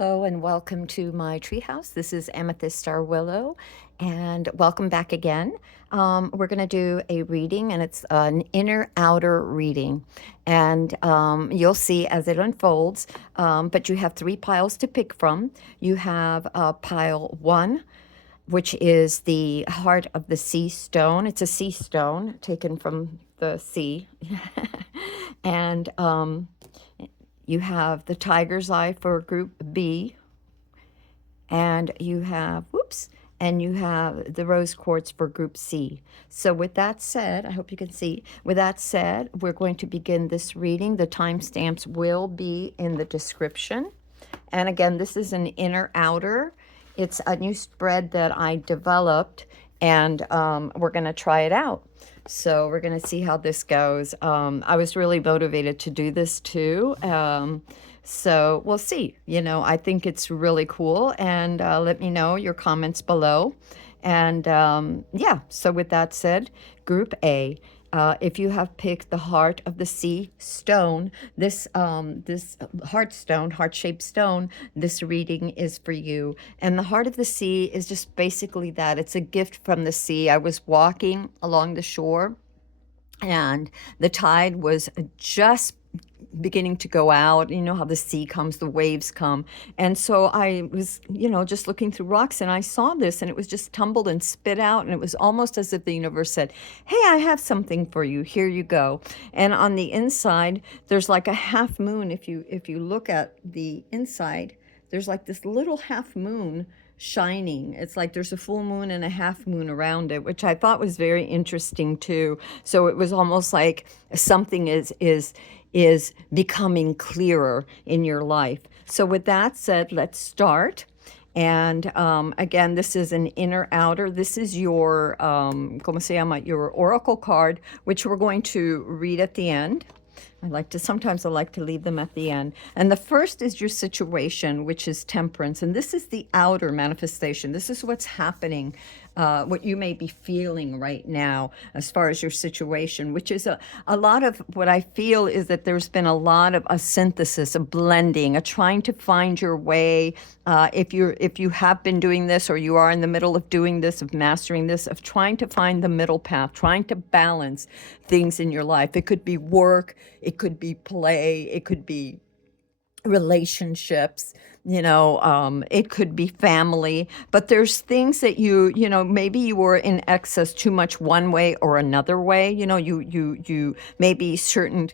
Hello and welcome to my treehouse. This is Amethyst Star Willow, and welcome back again. We're going to do a reading, and it's an inner outer reading. And you'll see as it unfolds, but you have three piles to pick from. You have pile one, which is the heart of the sea stone. It's a sea stone taken from the sea. And you have the tiger's eye for group B, and you have, and you have the rose quartz for group C. So with that said, I hope you can see, with that said, we're going to begin this reading. The timestamps will be in the description. And again, this is an inner outer. It's a new spread that I developed, and we're going to try it out. So we're going to see how this goes. I was really motivated to do this too. So we'll see. I think it's really cool. And let me know your comments below. And yeah, so with that said, Group A. If you have picked the heart of the sea stone, this heart-shaped stone, this reading is for you. And the heart of the sea is just basically that. It's a gift from the sea. I was walking along the shore, and the tide was just beginning to go out. You know how the sea comes, the waves come. And so I was, just looking through rocks, and I saw this, and it was just tumbled and spit out. And it was almost as if the universe said, hey, I have something for you. Here you go. And on the inside, there's like a half moon. If you look at the inside, there's like this little half moon shining. It's like there's a full moon and a half moon around it, which I thought was very interesting too. So it was almost like something is becoming clearer in your life. So with that said, let's start. And again, this is an inner outer. This is your ¿cómo se llama? Your oracle card, which we're going to read at the end. Sometimes I like to leave them at the end. And the first is your situation, which is temperance. And this is the outer manifestation. This is what's happening, what you may be feeling right now as far as your situation, which is a lot of what I feel is that there's been a lot of a synthesis, a blending, a trying to find your way. If you have been doing this, or you are in the middle of doing this, of mastering this, of trying to find the middle path, trying to balance things in your life. It could be work, it could be play, it could be relationships, it could be family, but there's things that maybe you were in excess too much one way or another way. You maybe certain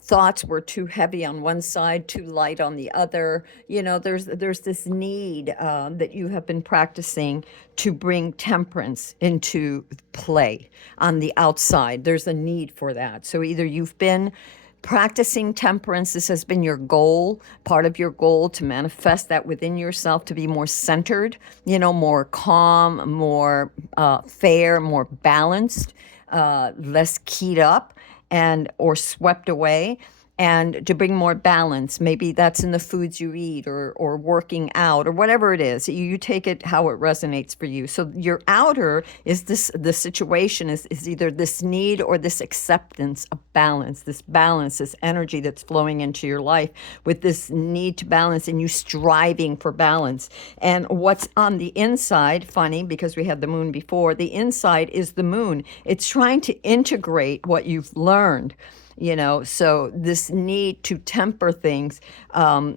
thoughts were too heavy on one side, too light on the other. There's this need that you have been practicing to bring temperance into play on the outside. There's a need for that. So either you've been practicing temperance, this has been your goal, part of your goal to manifest that within yourself, to be more centered, more calm, more fair, more balanced, less keyed up or swept away, and to bring more balance. Maybe that's in the foods you eat, or working out, or whatever it is. You take it how it resonates for you. So your outer is the situation is either this need or this acceptance of balance, this energy that's flowing into your life with this need to balance, and you striving for balance. And what's on the inside, funny, because we had the moon before, the inside is the moon. It's trying to integrate what you've learned. So this need to temper things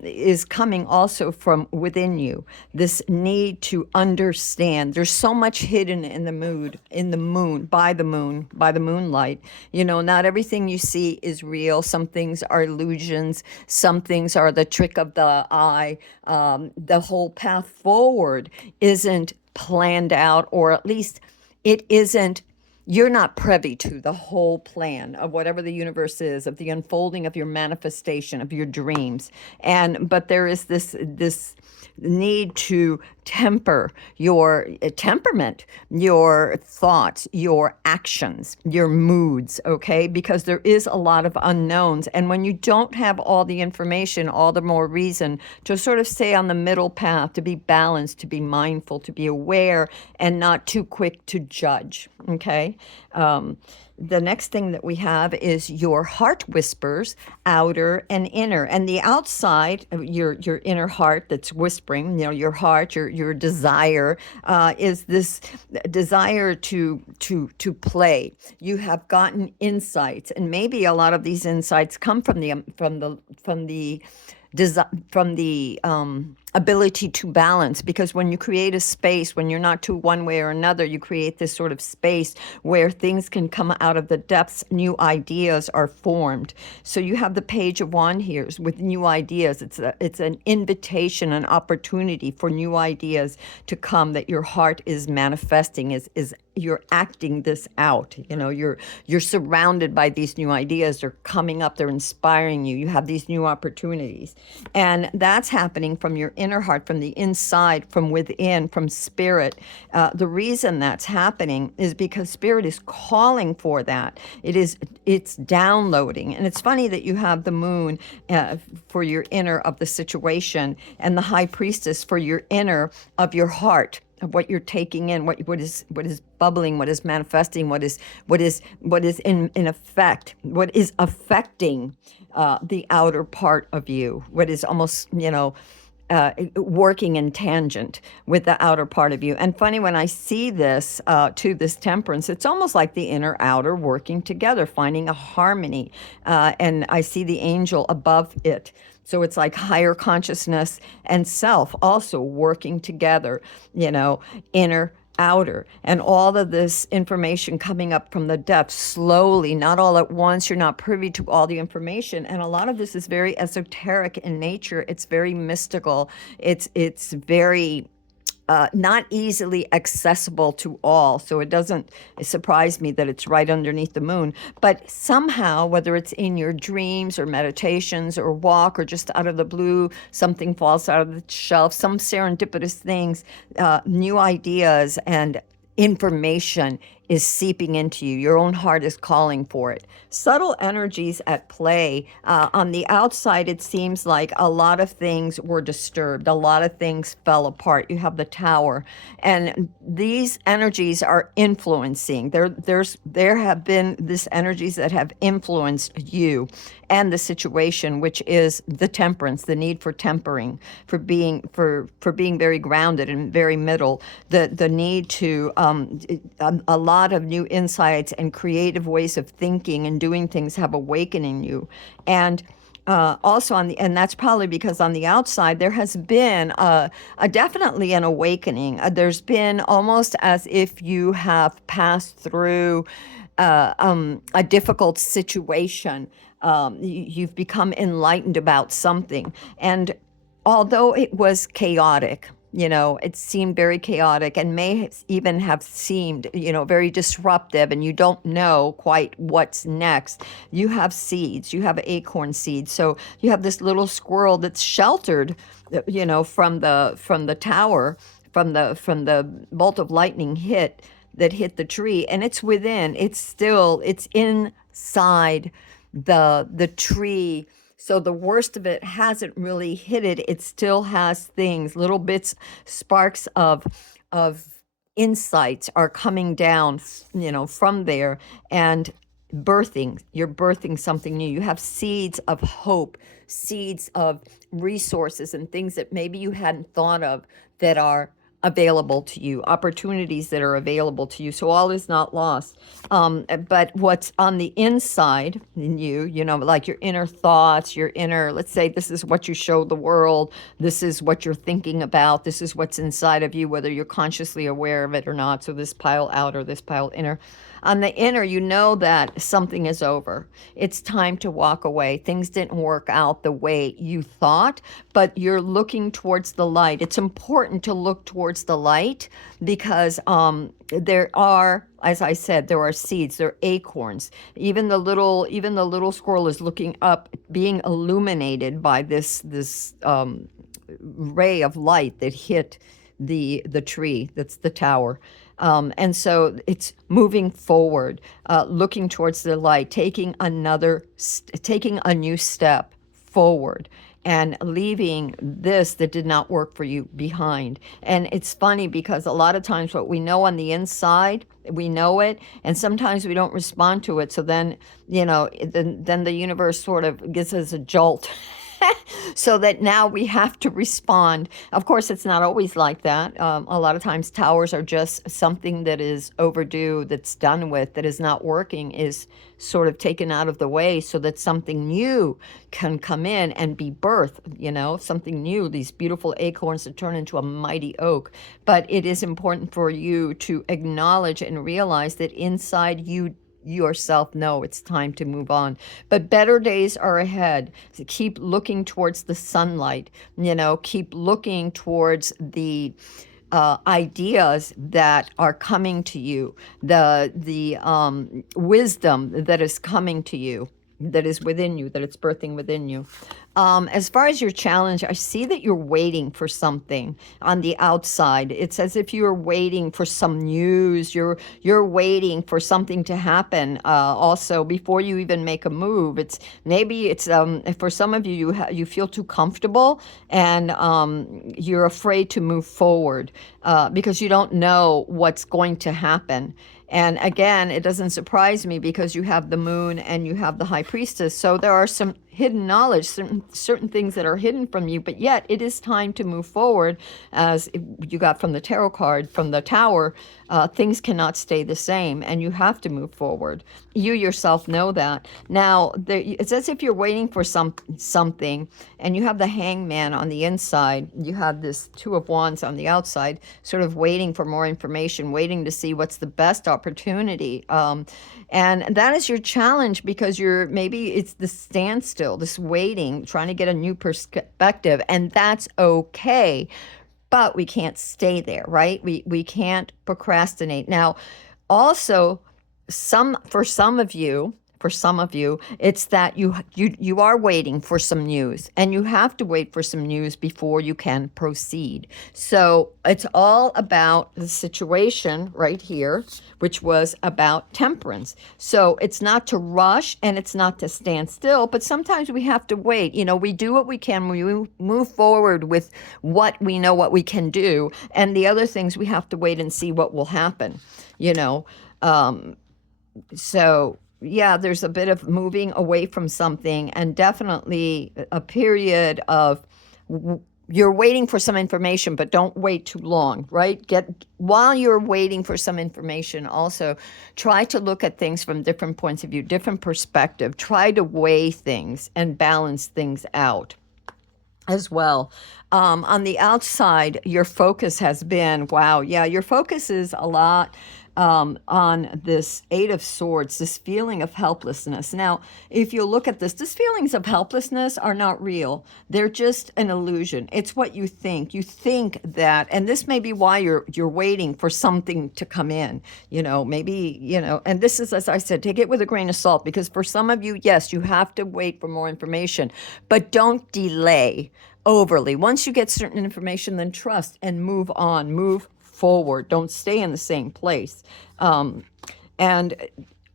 is coming also from within you. This need to understand. There's so much hidden by the moonlight. Not everything you see is real. Some things are illusions. Some things are the trick of the eye. The whole path forward isn't planned out, or at least it isn't. You're not privy to the whole plan of whatever the universe is, of the unfolding of your manifestation, of your dreams. But there is this need to temper your temperament, your thoughts, your actions, your moods, okay? Because there is a lot of unknowns. And when you don't have all the information, all the more reason to sort of stay on the middle path, to be balanced, to be mindful, to be aware, and not too quick to judge, okay? Okay. Um, the next thing that we have is your heart whispers, outer and inner. And the outside, your inner heart that's whispering, your heart, your desire, is this desire to play. You have gotten insights, and maybe a lot of these insights come from the ability to balance, because when you create a space, when you're not too one way or another, you create this sort of space where things can come out of the depths, new ideas are formed. So you have the Page of Wands here with new ideas. It's an invitation, an opportunity for new ideas to come, that your heart is manifesting, is you're acting this out. You're surrounded by these new ideas. They're coming up, they're inspiring you. You have these new opportunities, and that's happening from your inner heart, from the inside, from within, from spirit. The reason that's happening is because spirit is calling for that. It's downloading. And it's funny that you have the moon for your inner of the situation, and the high priestess for your inner of your heart, of what you're taking in, what is bubbling, what is manifesting, what is in effect, what is affecting the outer part of you, what is almost working in tangent with the outer part of you. And funny, when I see this this temperance, it's almost like the inner outer working together, finding a harmony, and I see the angel above it. So it's like higher consciousness and self also working together, inner, outer, and all of this information coming up from the depths slowly, not all at once. You're not privy to all the information. And a lot of this is very esoteric in nature. It's very mystical. It's very not easily accessible to all. So it doesn't surprise me that it's right underneath the moon. But somehow, whether it's in your dreams or meditations or walk or just out of the blue, something falls out of the shelf, some serendipitous things, new ideas and information is seeping into you. Your own heart is calling for it. Subtle energies at play. On the outside, it seems like a lot of things were disturbed. A lot of things fell apart. You have the Tower, and these energies are influencing. There have been these energies that have influenced you and the situation, which is the temperance, the need for tempering, for being very grounded and very middle, the need to a lot of new insights and creative ways of thinking and doing things have awakening you. And also and that's probably because on the outside there has been definitely an awakening. There's been almost as if you have passed through a difficult situation. You've become enlightened about something. And although it was chaotic, it seemed very chaotic and may even have seemed, very disruptive, and you don't know quite what's next. You have seeds, you have acorn seeds. So you have this little squirrel that's sheltered, from the tower, from the bolt of lightning that hit the tree, and it's it's inside the tree. So the worst of it hasn't really hit it. It still has things, little bits, sparks of insights are coming down, from there, and you're birthing something new. You have seeds of hope, seeds of resources and things that maybe you hadn't thought of that are available to you, opportunities that are available to you. So all is not lost. But what's on the inside in you, like your inner thoughts, let's say this is what you show the world, this is what you're thinking about, this is what's inside of you, whether you're consciously aware of it or not. So this pile outer, this pile inner. On the inner, you know that something is over. It's time to walk away. Things didn't work out the way you thought, but you're looking towards the light. It's important to look towards the light because there are, as I said, there are seeds, there are acorns. Even the little squirrel is looking up, being illuminated by this ray of light that hit the tree. That's the tower. And so it's moving forward, looking towards the light, taking a new step forward. and leaving this that did not work for you behind. And it's funny because a lot of times what we know on the inside, we know it, and sometimes we don't respond to it. So then, then the universe sort of gives us a jolt. So that now we have to respond. Of course, it's not always like that. A lot of times towers are just something that is overdue, that's done with, that is not working, is sort of taken out of the way so that something new can come in and be birthed, something new, these beautiful acorns that turn into a mighty oak. But it is important for you to acknowledge and realize that inside you yourself know it's time to move on. But better days are ahead. So keep looking towards the sunlight, keep looking towards the ideas that are coming to you, the wisdom that is coming to you, that is within you, that it's birthing within you. As far as your challenge, I see that you're waiting for something on the outside. It's as if you're waiting for some news. You're waiting for something to happen. Also, before you even make a move, it's for some of you, you feel too comfortable and you're afraid to move forward because you don't know what's going to happen. And again, it doesn't surprise me because you have the moon and you have the high priestess. So there are some hidden knowledge, certain things that are hidden from you, but yet it is time to move forward. As you got from the tarot card, from the tower, things cannot stay the same and you have to move forward. You yourself know that. Now, it's as if you're waiting for something and you have the hangman on the inside. You have this two of wands on the outside, sort of waiting for more information, waiting to see what's the best opportunity. And that is your challenge because maybe it's the standstill, this waiting, trying to get a new perspective, and that's okay. But we can't stay there, right? We can't procrastinate. Now, also, for some of you, it's that you are waiting for some news, and you have to wait for some news before you can proceed. So it's all about the situation right here, which was about temperance. So it's not to rush and it's not to stand still, but sometimes we have to wait. We do what we can. We move forward with what we know what we can do, and the other things we have to wait and see what will happen. So yeah, there's a bit of moving away from something, and definitely a period of you're waiting for some information, but don't wait too long, right? While you're waiting for some information, also try to look at things from different points of view, different perspective. Try to weigh things and balance things out as well. On the outside, your focus has been, your focus is a lot on this Eight of Swords, this feeling of helplessness. Now, if you look at these feelings of helplessness are not real. They're just an illusion. It's what you think. You think that, and this may be why you're waiting for something to come in, maybe, and this is, as I said, take it with a grain of salt, because for some of you, yes, you have to wait for more information, but don't delay overly. Once you get certain information, then trust and move on, move forward. Don't stay in the same place. And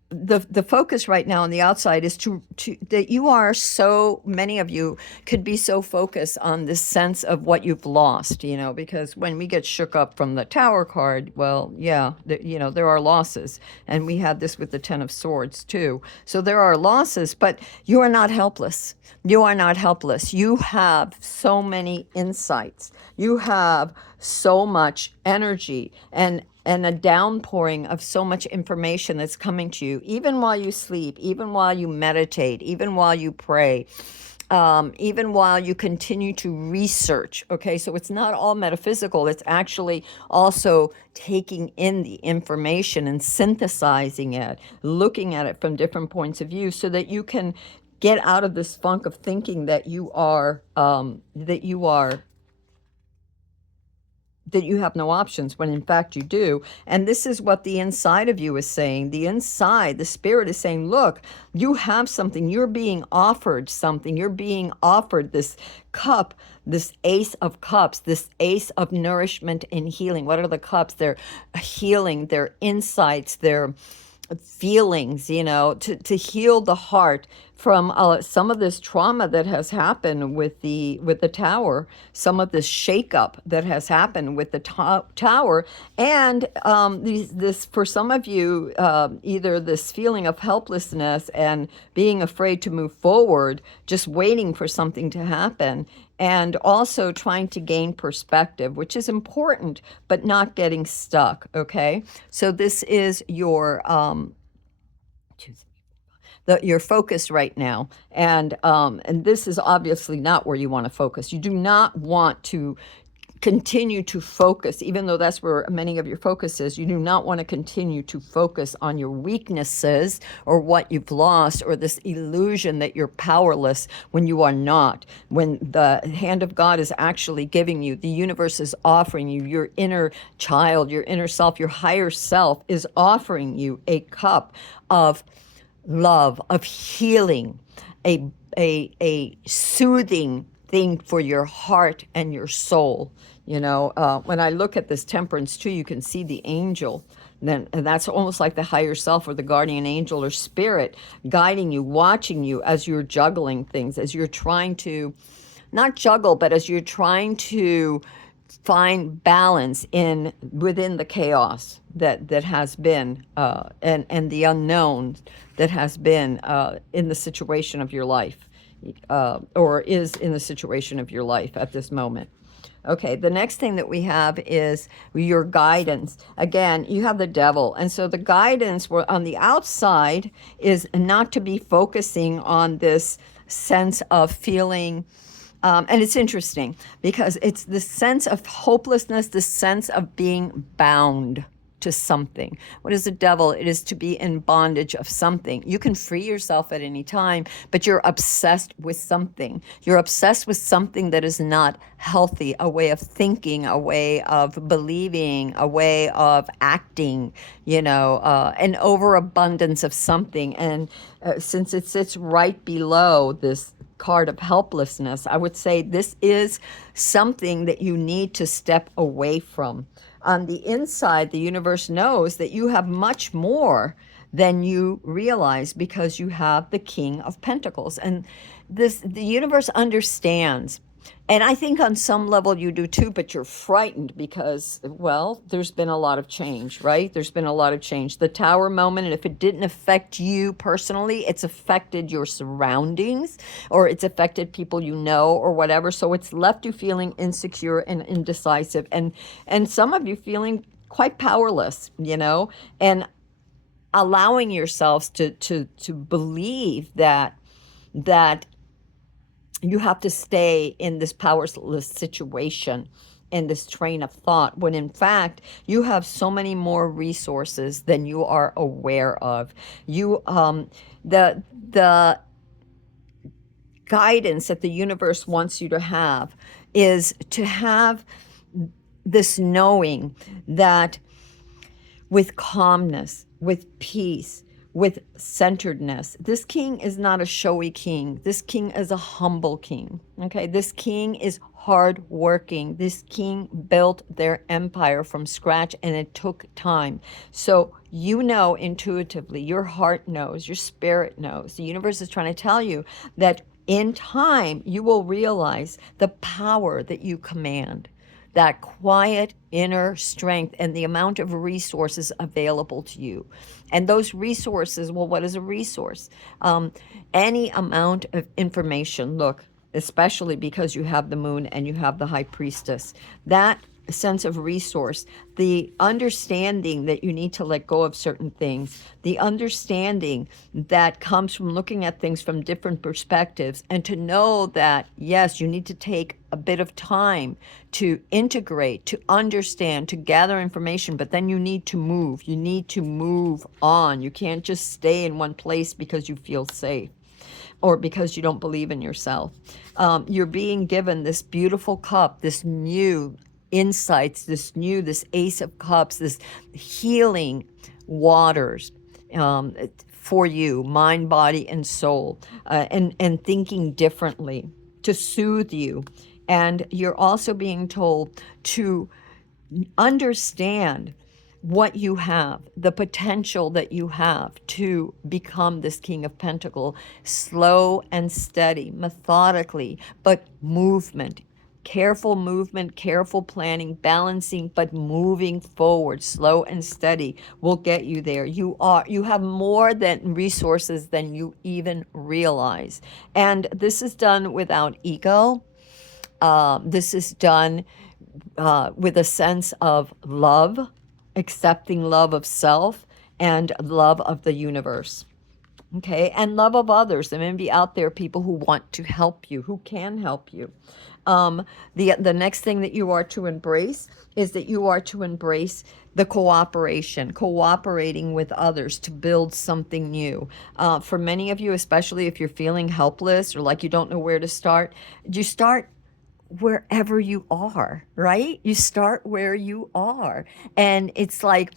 the focus right now on the outside is to that you are, so many of you could be so focused on this sense of what you've lost, because when we get shook up from the Tower card, there are losses, and we had this with the Ten of Swords too. So there are losses, but you are not helpless. You are not helpless. You have so many insights. You have so much energy and a downpouring of so much information that's coming to you, even while you sleep, even while you meditate, even while you pray, even while you continue to research. Okay, so it's not all metaphysical. It's actually also taking in the information and synthesizing it, looking at it from different points of view, so that you can get out of this funk of thinking that you have no options, when in fact you do. And this is what the inside of you is saying. The spirit is saying, look, you have something. You're being offered something. You're being offered this cup, this Ace of Cups, this Ace of nourishment and healing. What are the cups? They're healing, they're insights, they're feelings, to heal the heart from some of this trauma that has happened with the tower, some of this shakeup that has happened with the tower, and this for some of you, either this feeling of helplessness and being afraid to move forward, just waiting for something to happen, and also trying to gain perspective, which is important, but not getting stuck. Okay, so this is your focus right now, and this is obviously not where you want to focus. You do not want to continue to focus, even though that's where many of your focus is. You do not want to continue to focus on your weaknesses or what you've lost, or this illusion that you're powerless when you are not. When the hand of God is actually giving you, the universe is offering you, your inner child, your inner self, your higher self is offering you a cup of love, of healing, a soothing thing for your heart and your soul. When I look at this temperance too, you can see the angel. And that's almost like the higher self or the guardian angel or spirit guiding you, watching you as you're juggling things, as you're trying to not juggle, but as you're trying to find balance within the chaos that has been, and the unknown that has been in the situation of your life, or is in the situation of your life at this moment. Okay, the next thing that we have is your guidance. Again, you have the devil. And so the guidance on the outside is not to be focusing on this sense of feeling. And it's interesting because it's the sense of hopelessness, the sense of being bound to something. What is the devil? It is to be in bondage of something. You can free yourself at any time, but you're obsessed with something. You're obsessed with something that is not healthy, a way of thinking, a way of believing, a way of acting, an overabundance of something. And since it sits right below this card of helplessness, I would say this is something that you need to step away from. On the inside, the universe knows that you have much more than you realize because you have the King of Pentacles. And the universe understands. And I think on some level you do too, but you're frightened because, well, there's been a lot of change, right? There's been a lot of change. The tower moment, and if it didn't affect you personally, it's affected your surroundings, or it's affected people you know, or whatever. So it's left you feeling insecure and indecisive, and some of you feeling quite powerless, and allowing yourselves to believe that you have to stay in this powerless situation, in this train of thought, when in fact you have so many more resources than you are aware of. The guidance that the universe wants you to have is to have this knowing that with calmness, with peace, with centeredness. This king is not a showy king. This king is a humble king. Okay, this king is hardworking. This king built their empire from scratch, and it took time. So intuitively, your heart knows, your spirit knows. The universe is trying to tell you that in time you will realize the power that you command, that quiet inner strength, and the amount of resources available to you. And those resources, well, what is a resource? Any amount of information. Look, especially because you have the moon and you have the high priestess, that sense of resource, the understanding that you need to let go of certain things, the understanding that comes from looking at things from different perspectives, and to know that, yes, you need to take a bit of time to integrate, to understand, to gather information, but then you need to move. You need to move on. You can't just stay in one place because you feel safe, or because you don't believe in yourself. You're being given this beautiful cup, this new insights, this Ace of Cups, this healing waters for you, mind, body, and soul, and thinking differently to soothe you. And you're also being told to understand what you have, the potential that you have to become this King of Pentacles, slow and steady, methodically, but movement, careful planning, balancing, but moving forward, slow and steady will get you there. You have more than resources than you even realize. And this is done without ego. This is done with a sense of love, accepting love of self and love of the universe. Okay, and love of others. There may be out there people who want to help you, who can help you. The next thing that you are to embrace is that you are to embrace the cooperating with others to build something new. For many of you, especially if you're feeling helpless or like you don't know where to start, you start wherever you are, right? You start where you are. And it's like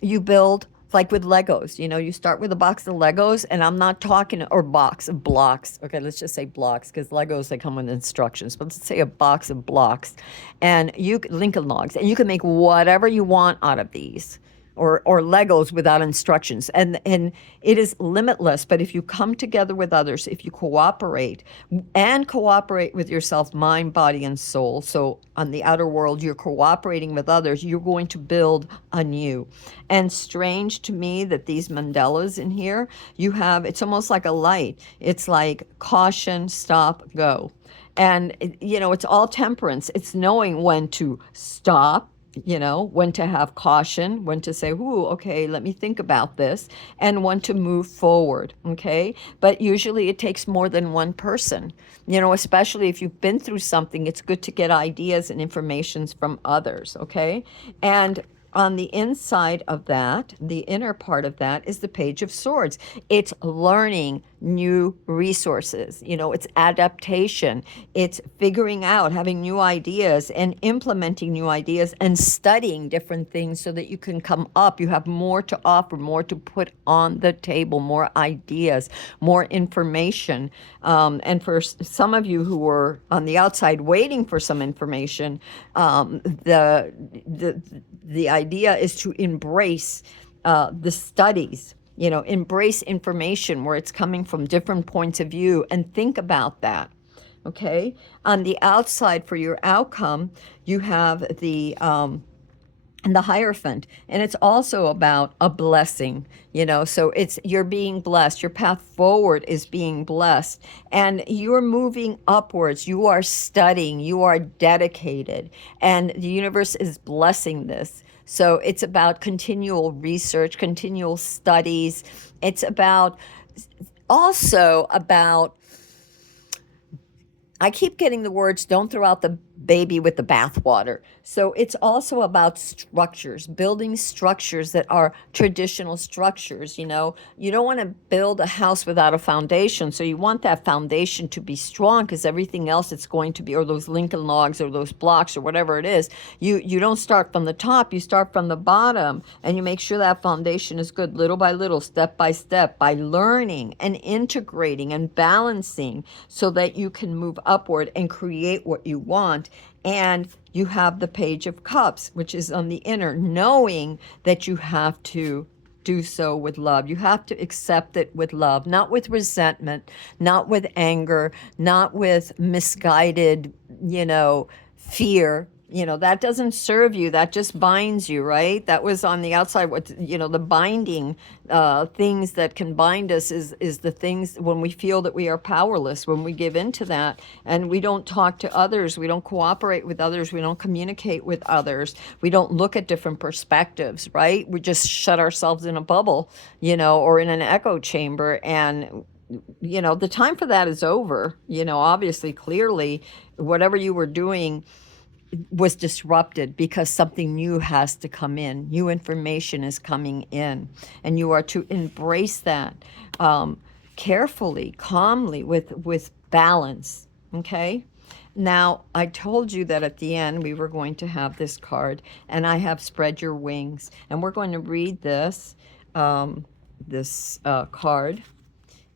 you build like with Legos, you start with a box of Legos, and I'm not talking, or box of blocks. Okay, let's just say blocks, because Legos, they come with instructions, but let's say a box of blocks, and Lincoln Logs, and you can make whatever you want out of these. Or Legos without instructions. And it is limitless. But if you come together with others, if you cooperate with yourself, mind, body, and soul. So on the outer world, you're cooperating with others, you're going to build anew. And strange to me that these mandalas in here, it's almost like a light. It's like caution, stop, go. And, it's all temperance. It's knowing when to stop, when to have caution, when to say, ooh, okay, let me think about this, and when to move forward, okay? But usually it takes more than one person, especially if you've been through something. It's good to get ideas and informations from others, okay? And on the inside of that, the inner part of that, is the Page of Swords. It's learning new resources. It's adaptation. It's figuring out, having new ideas and implementing new ideas and studying different things so that you can come up. You have more to offer, more to put on the table, more ideas, more information. And for some of you who were on the outside waiting for some information, the idea is to embrace the studies, embrace information where it's coming from different points of view, and think about that. Okay. On the outside, for your outcome, you have the Hierophant, and it's also about a blessing, so you're being blessed. Your path forward is being blessed, and you're moving upwards. You are studying, you are dedicated, and the universe is blessing this. So it's about continual research, continual studies. It's also about, I keep getting the words, don't throw out the baby with the bathwater. So it's also about structures, building structures that are traditional structures. You don't want to build a house without a foundation. So you want that foundation to be strong, because everything else it's going to be, or those Lincoln Logs or those blocks or whatever it is, you don't start from the top, you start from the bottom, and you make sure that foundation is good, little by little, step by step, by learning and integrating and balancing, so that you can move upward and create what you want. And you have the Page of Cups, which is on the inner, knowing that you have to do so with love. You have to accept it with love, not with resentment, not with anger, not with misguided, fear. That doesn't serve you. That just binds you, right? That was on the outside. The binding things that can bind us is the things when we feel that we are powerless, when we give into that, and we don't talk to others, we don't cooperate with others, we don't communicate with others, we don't look at different perspectives, right? We just shut ourselves in a bubble, or in an echo chamber, and the time for that is over. Obviously, clearly, whatever you were doing was disrupted, because something new has to come in. New information is coming in, and you are to embrace that carefully, calmly, with balance. Okay. Now, I told you that at the end we were going to have this card, and I have Spread Your Wings, and we're going to read this card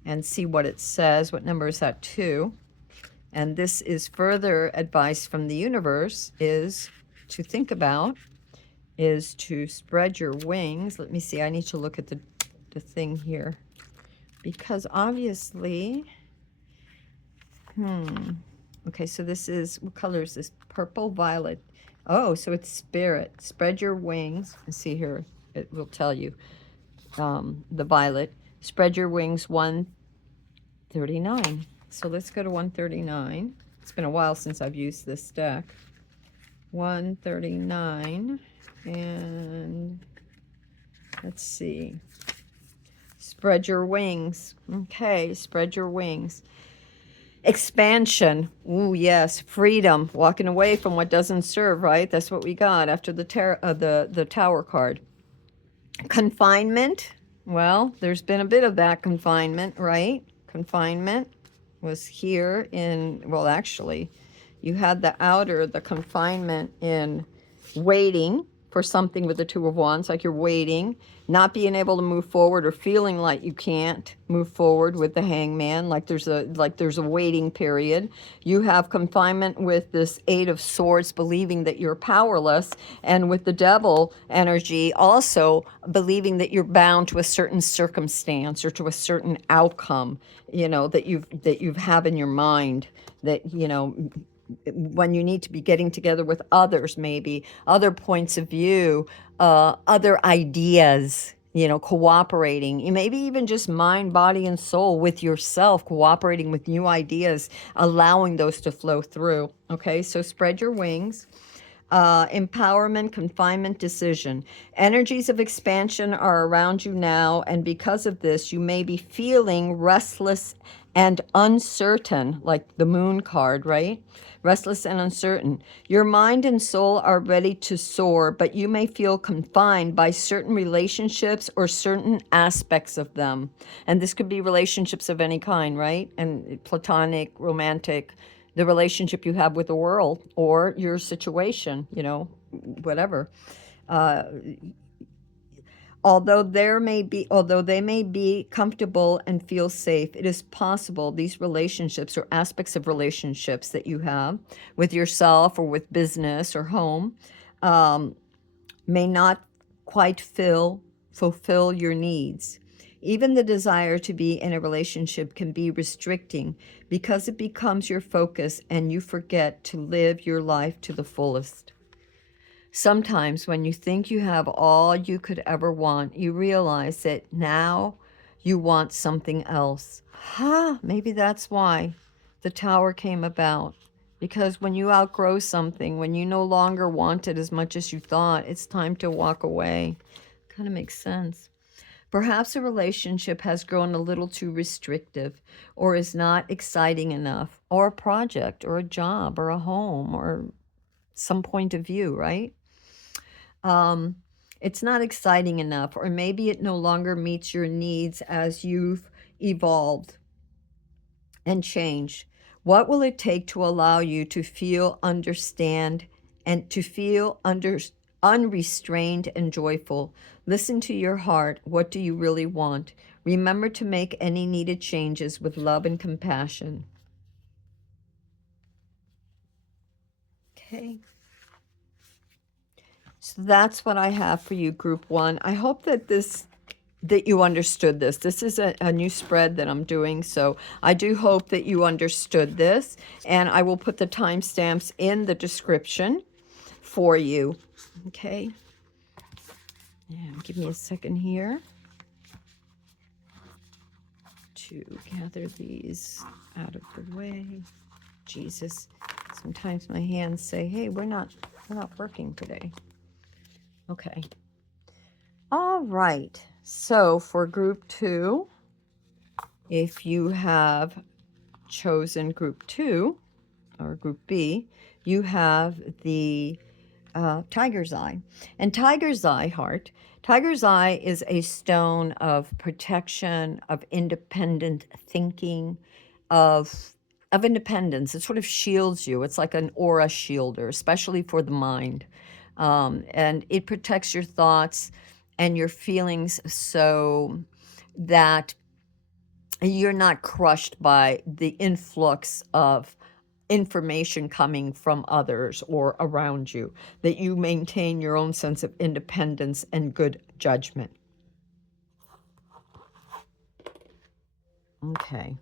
and see what it says. What number is that? 2. And this is further advice from the universe, is to think about is to spread your wings. Let me see. I need to look at the thing here, because obviously, okay, so this is, what color is this? Purple, violet. Oh, so it's spirit. Spread your wings. And see here, it will tell you, the violet. Spread your wings, 139. So let's go to 139. It's been a while since I've used this deck. 139, and let's see. Spread your wings. Okay, spread your wings. Expansion. Ooh, yes. Freedom. Walking away from what doesn't serve, right? That's what we got after the Tower card. Confinement. Well, there's been a bit of that confinement, right? Confinement was here in, well, actually, you had the confinement in waiting for something with the Two of Wands, like you're waiting, not being able to move forward, or feeling like you can't move forward with the Hangman, like there's a waiting period. You have confinement with this Eight of Swords, believing that you're powerless, and with the Devil energy also believing that you're bound to a certain circumstance or to a certain outcome, that you've have in your mind, that when you need to be getting together with others, maybe other points of view, other ideas, cooperating, maybe even just mind, body, and soul with yourself, cooperating with new ideas, allowing those to flow through. Okay, so spread your wings. Empowerment, confinement, decision. Energies of expansion are around you now, and because of this, you may be feeling restless and uncertain, like the Moon card, right? Restless and uncertain. Your mind and soul are ready to soar, but you may feel confined by certain relationships or certain aspects of them. And this could be relationships of any kind, right? And platonic, romantic, the relationship you have with the world, or your situation, whatever. Although they may be comfortable and feel safe, it is possible these relationships or aspects of relationships that you have with yourself or with business or home may not quite fulfill your needs. Even the desire to be in a relationship can be restricting because it becomes your focus and you forget to live your life to the fullest. Sometimes when you think you have all you could ever want, you realize that now you want something else. Maybe that's why the Tower came about. Because when you outgrow something, when you no longer want it as much as you thought, it's time to walk away. Kind of makes sense. Perhaps a relationship has grown a little too restrictive, or is not exciting enough, or a project, or a job, or a home, or some point of view, right? It's not exciting enough, or maybe it no longer meets your needs as you've evolved and changed. What will it take to allow you to feel, understand, and to feel unrestrained and joyful? Listen to your heart. What do you really want? Remember to make any needed changes with love and compassion. Okay. So that's what I have for you, Group 1. I hope that you understood this. This is a new spread that I'm doing, so I do hope that you understood this, and I will put the timestamps in the description for you. Okay? And give me a second here to gather these out of the way. Jesus, sometimes my hands say, hey, we're not working today. Okay. All right. So for Group 2, if you have chosen Group 2 or Group B, you have the Tiger's Eye. And Tiger's Eye heart. Tiger's Eye is a stone of protection, of independent thinking, of independence. It sort of shields you. It's like an aura shielder, especially for the mind. And it protects your thoughts and your feelings so that you're not crushed by the influx of information coming from others or around you, that you maintain your own sense of independence and good judgment. Okay.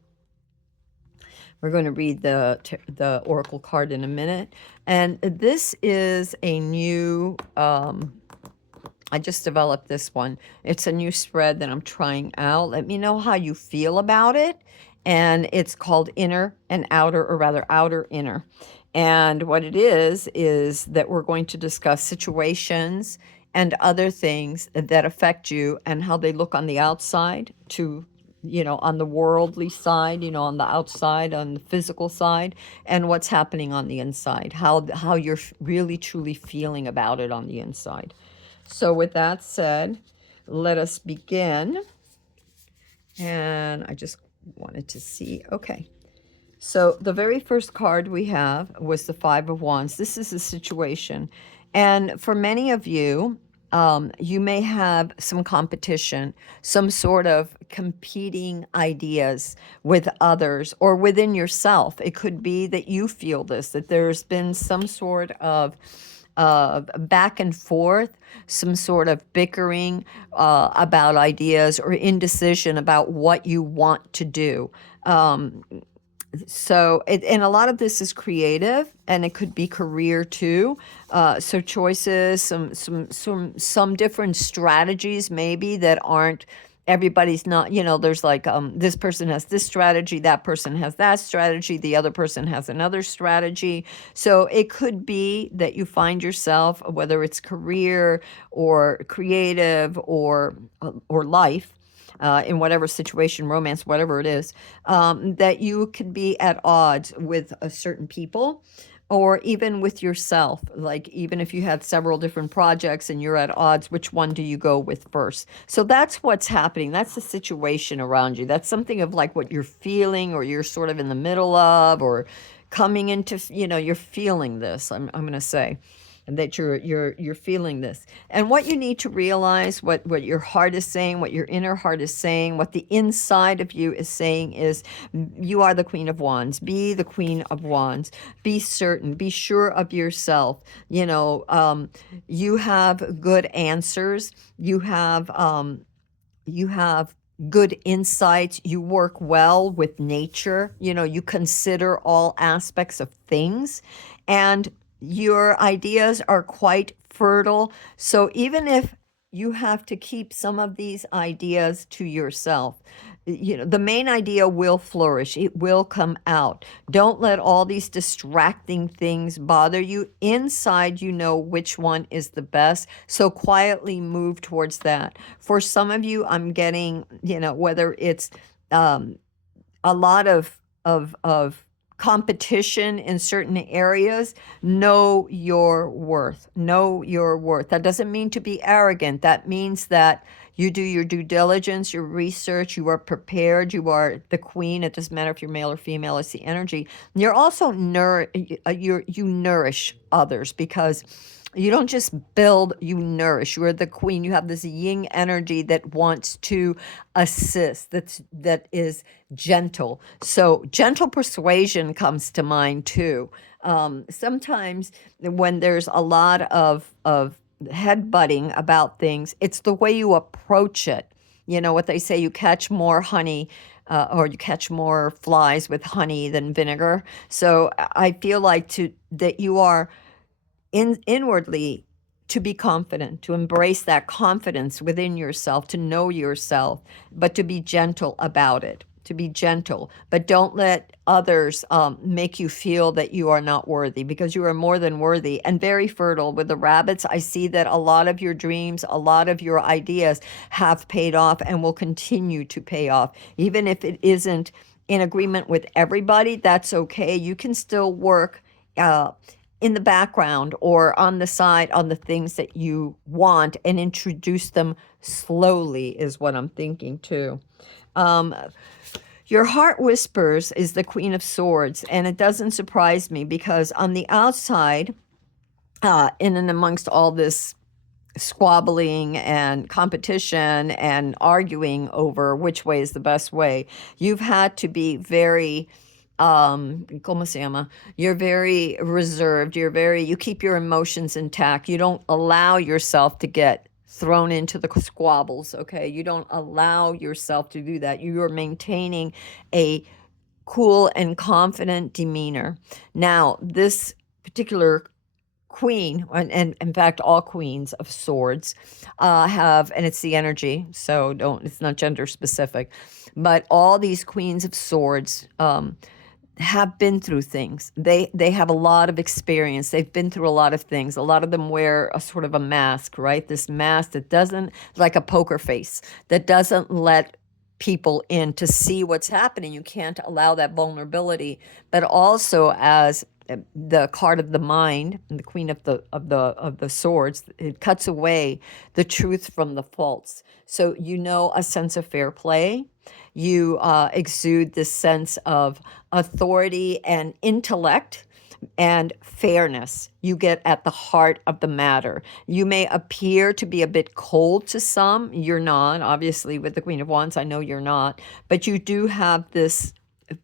We're going to read the oracle card in a minute. And this is a new, I just developed this one. It's a new spread that I'm trying out. Let me know how you feel about it. And it's called Inner and Outer, or rather Outer Inner. And what it is that we're going to discuss situations and other things that affect you and how they look on the outside to, on the worldly side, on the outside, on the physical side, and what's happening on the inside, how you're really truly feeling about it on the inside. So with that said, let us begin. And I just wanted to see, okay. So the very first card we have was the Five of Wands. This is a situation. And for many of you, you may have some competition, some sort of competing ideas with others or within yourself. It could be that you feel this, that there's been some sort of back and forth, some sort of bickering about ideas or indecision about what you want to do. And a lot of this is creative, and it could be career too. So choices, some different strategies maybe that aren't everybody's not, there's like this person has this strategy, that person has that strategy, the other person has another strategy. So it could be that you find yourself, whether it's career or creative or life, in whatever situation, romance, whatever it is, that you could be at odds with certain people or even with yourself. Like even if you had several different projects and you're at odds, which one do you go with first? So that's what's happening. That's the situation around you. That's something of like what you're feeling or you're sort of in the middle of or coming into, you're feeling this, I'm going to say. And that you're feeling this. And what you need to realize, what your heart is saying, what your inner heart is saying, what the inside of you is saying is, you are the Queen of Wands. Be the Queen of Wands. Be certain. Be sure of yourself. You have good answers. You have good insights. You work well with nature. You consider all aspects of things, and your ideas are quite fertile. So even if you have to keep some of these ideas to yourself, the main idea will flourish. It will come out. Don't let all these distracting things bother you. Inside, you know which one is the best. So quietly move towards that. For some of you, I'm getting, whether it's a lot of competition in certain areas, know your worth. Know your worth. That doesn't mean to be arrogant. That means that you do your due diligence, your research, you are prepared, you are the queen. It doesn't matter if you're male or female, it's the energy. You're also you nourish others, because you don't just build, you nourish. You are the queen. You have this yin energy that wants to assist, that is gentle. So gentle persuasion comes to mind too. Sometimes when there's a lot of headbutting about things, it's the way you approach it. You know what they say, you catch more honey or you catch more flies with honey than vinegar. So I feel like that you are inwardly to be confident, to embrace that confidence within yourself, to know yourself, but to be gentle about it, to be gentle. But don't let others make you feel that you are not worthy, because you are more than worthy and very fertile. With the rabbits, I see that a lot of your dreams, a lot of your ideas have paid off and will continue to pay off. Even if it isn't in agreement with everybody, that's okay. You can still work in the background or on the side on the things that you want and introduce them slowly, is what I'm thinking too. Your heart whispers is the Queen of Swords, and it doesn't surprise me, because on the outside, in and amongst all this squabbling and competition and arguing over which way is the best way, you've had to be very ¿Cómo se llama? You're very reserved. You keep your emotions intact. You don't allow yourself to get thrown into the squabbles, okay? You don't allow yourself to do that. You are maintaining a cool and confident demeanor. Now, this particular queen, and in fact, all queens of swords have, and it's the energy, so don't, it's not gender specific, but all these queens of swords have been through things. They have a lot of experience. They've been through a lot of things. A lot of them wear a sort of a mask, right? This mask that doesn't, like a poker face, that doesn't let people in to see what's happening. You can't allow that vulnerability. But also, as the card of the mind, the queen of the swords, it cuts away the truth from the false. So you know a sense of fair play. You exude this sense of authority and intellect and fairness. You get at the heart of the matter. You may appear to be a bit cold to some. You're not, obviously, with the Queen of Wands. I know you're not, but you do have this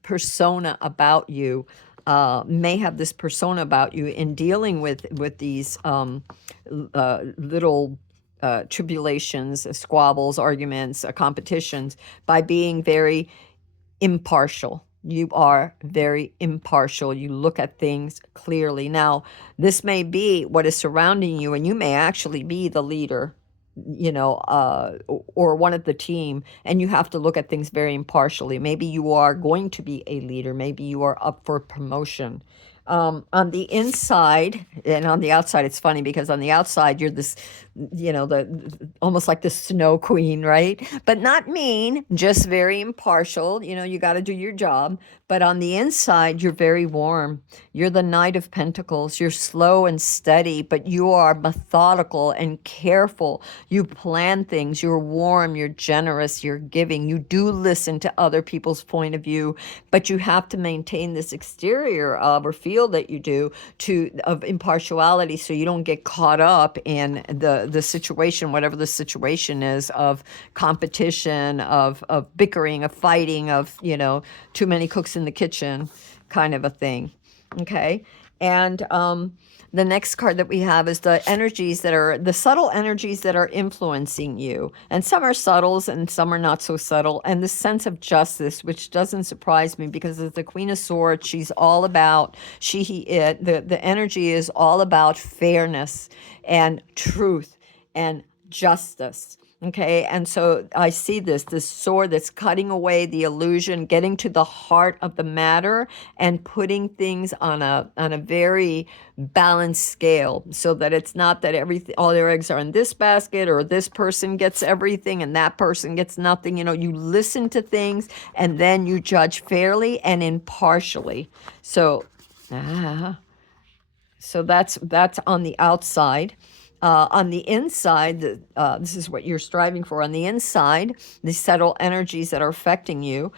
persona about you. May have this persona about you in dealing with these little tribulations, squabbles, arguments, competitions, by being very impartial. You are very impartial. You look at things clearly. Now, this may be what is surrounding you, and you may actually be the leader, or one of the team, and you have to look at things very impartially. Maybe you are going to be a leader. Maybe you are up for promotion. On the inside and on the outside, it's funny because on the outside you're this, the almost like the snow queen, right? But not mean, just very impartial. You got to do your job. But on the inside, you're very warm. You're the Knight of Pentacles. You're slow and steady, but you are methodical and careful. You plan things. You're warm. You're generous. You're giving. You do listen to other people's point of view, but you have to maintain this exterior of, or feel that you do, of impartiality, so you don't get caught up in the situation, whatever the situation is, of competition, of bickering, of fighting, of too many cooks in the kitchen, kind of a thing. Okay. And the next card that we have is the subtle energies that are influencing you. And some are subtle and some are not so subtle. And the sense of justice, which doesn't surprise me, because as the Queen of Swords, she's all about, the energy is all about fairness and truth and justice. Okay, and so I see this sword that's cutting away the illusion, getting to the heart of the matter, and putting things on a very balanced scale, so that it's not that all their eggs are in this basket, or this person gets everything and that person gets nothing. You listen to things and then you judge fairly and impartially. So that's on the outside. On the inside, this is what you're striving for. On the inside, the subtle energies that are affecting you.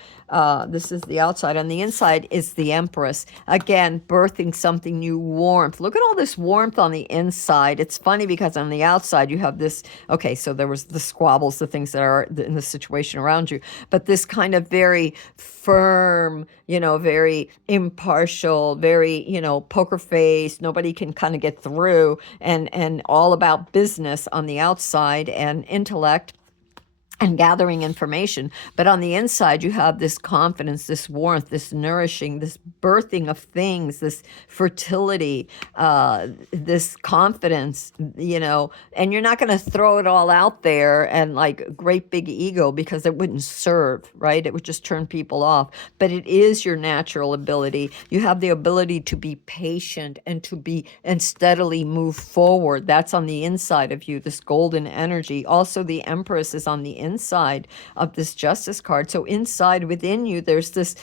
This is the outside. On the inside is the Empress. Again, birthing something new, warmth. Look at all this warmth on the inside. It's funny because on the outside you have this, okay, so there was the squabbles, the things that are in the situation around you, but this kind of very firm, very impartial, very, poker face, nobody can kind of get through, and all about business on the outside and intellect and gathering information. But on the inside, you have this confidence, this warmth, this nourishing, this birthing of things, this fertility, this confidence, and you're not going to throw it all out there and like great big ego, because it wouldn't serve, right? It would just turn people off. But it is your natural ability. You have the ability to be patient and steadily move forward. That's on the inside of you, this golden energy. Also, the Empress is on the inside of this Justice card. So inside within you, there's this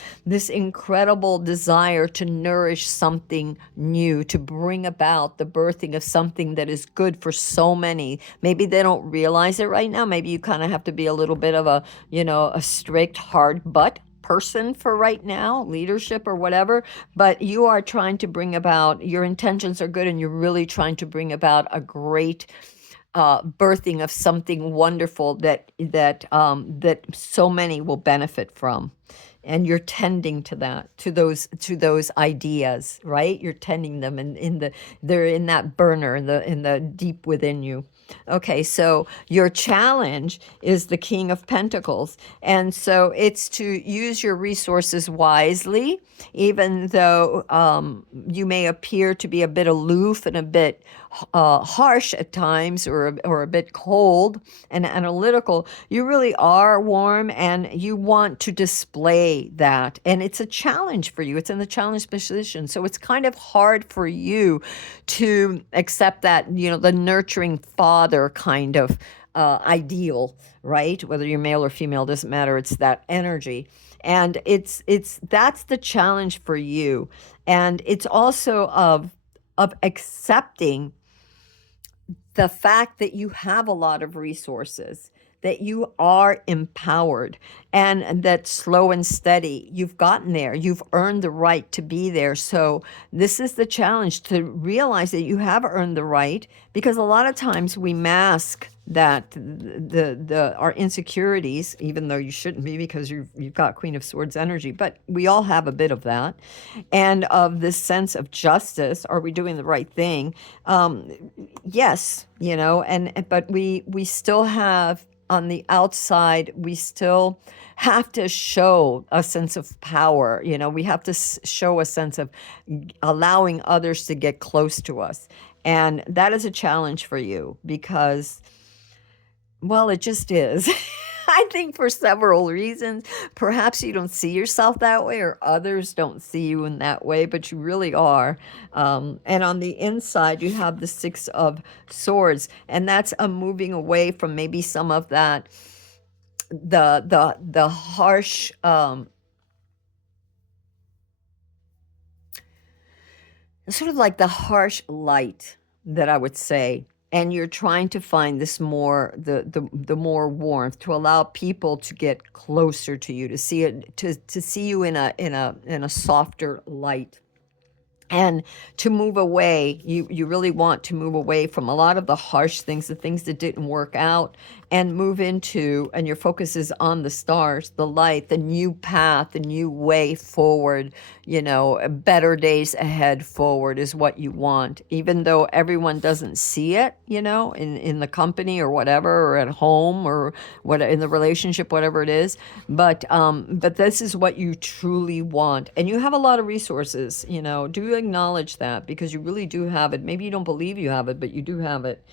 incredible desire to nourish something new, to bring about the birthing of something that is good for so many. Maybe they don't realize it right now. Maybe you kind of have to be a little bit of a strict, hard butt person for right now, leadership or whatever, but you are trying to bring about, your intentions are good, and you're really trying to bring about a great birthing of something wonderful that so many will benefit from. and you're tending to that, to those ideas, right? You're tending them, and they're in that burner, in the deep within you. Okay, so your challenge is the King of Pentacles. And so it's to use your resources wisely, even though you may appear to be a bit aloof and a bit harsh at times, or a bit cold and analytical. You really are warm, and you want to display that. And it's a challenge for you. It's in the challenge position. So it's kind of hard for you to accept that, the nurturing father kind of ideal, right? Whether you're male or female, doesn't matter. It's that energy. And that's the challenge for you. And it's also of accepting the fact that you have a lot of resources, that you are empowered, and that slow and steady, you've gotten there. You've earned the right to be there. So this is the challenge, to realize that you have earned the right, because a lot of times we mask that the our insecurities, even though you shouldn't be, because you've got Queen of Swords energy, but we all have a bit of that, and of this sense of justice. Are we doing the right thing? Yes, but we still have, on the outside, we still have to show a sense of power. We have to show a sense of allowing others to get close to us. And that is a challenge for you, because, well, it just is. I think for several reasons. Perhaps you don't see yourself that way, or others don't see you in that way, but you really are. And on the inside, you have the Six of Swords, and that's a moving away from maybe some of that, the harsh, sort of like the harsh light, that I would say. And you're trying to find this more, the more warmth, to allow people to get closer to you, to see it, to see you in a softer light. And to move away, you really want to move away from a lot of the harsh things, the things that didn't work out, and move into, and your focus is on the stars, the light, the new path, the new way forward. Better days ahead forward is what you want, even though everyone doesn't see it, in the company or whatever, or at home, or what, in the relationship, whatever it is. But this is what you truly want, and you have a lot of resources. Do acknowledge that, because you really do have it. Maybe you don't believe you have it, but you do have it.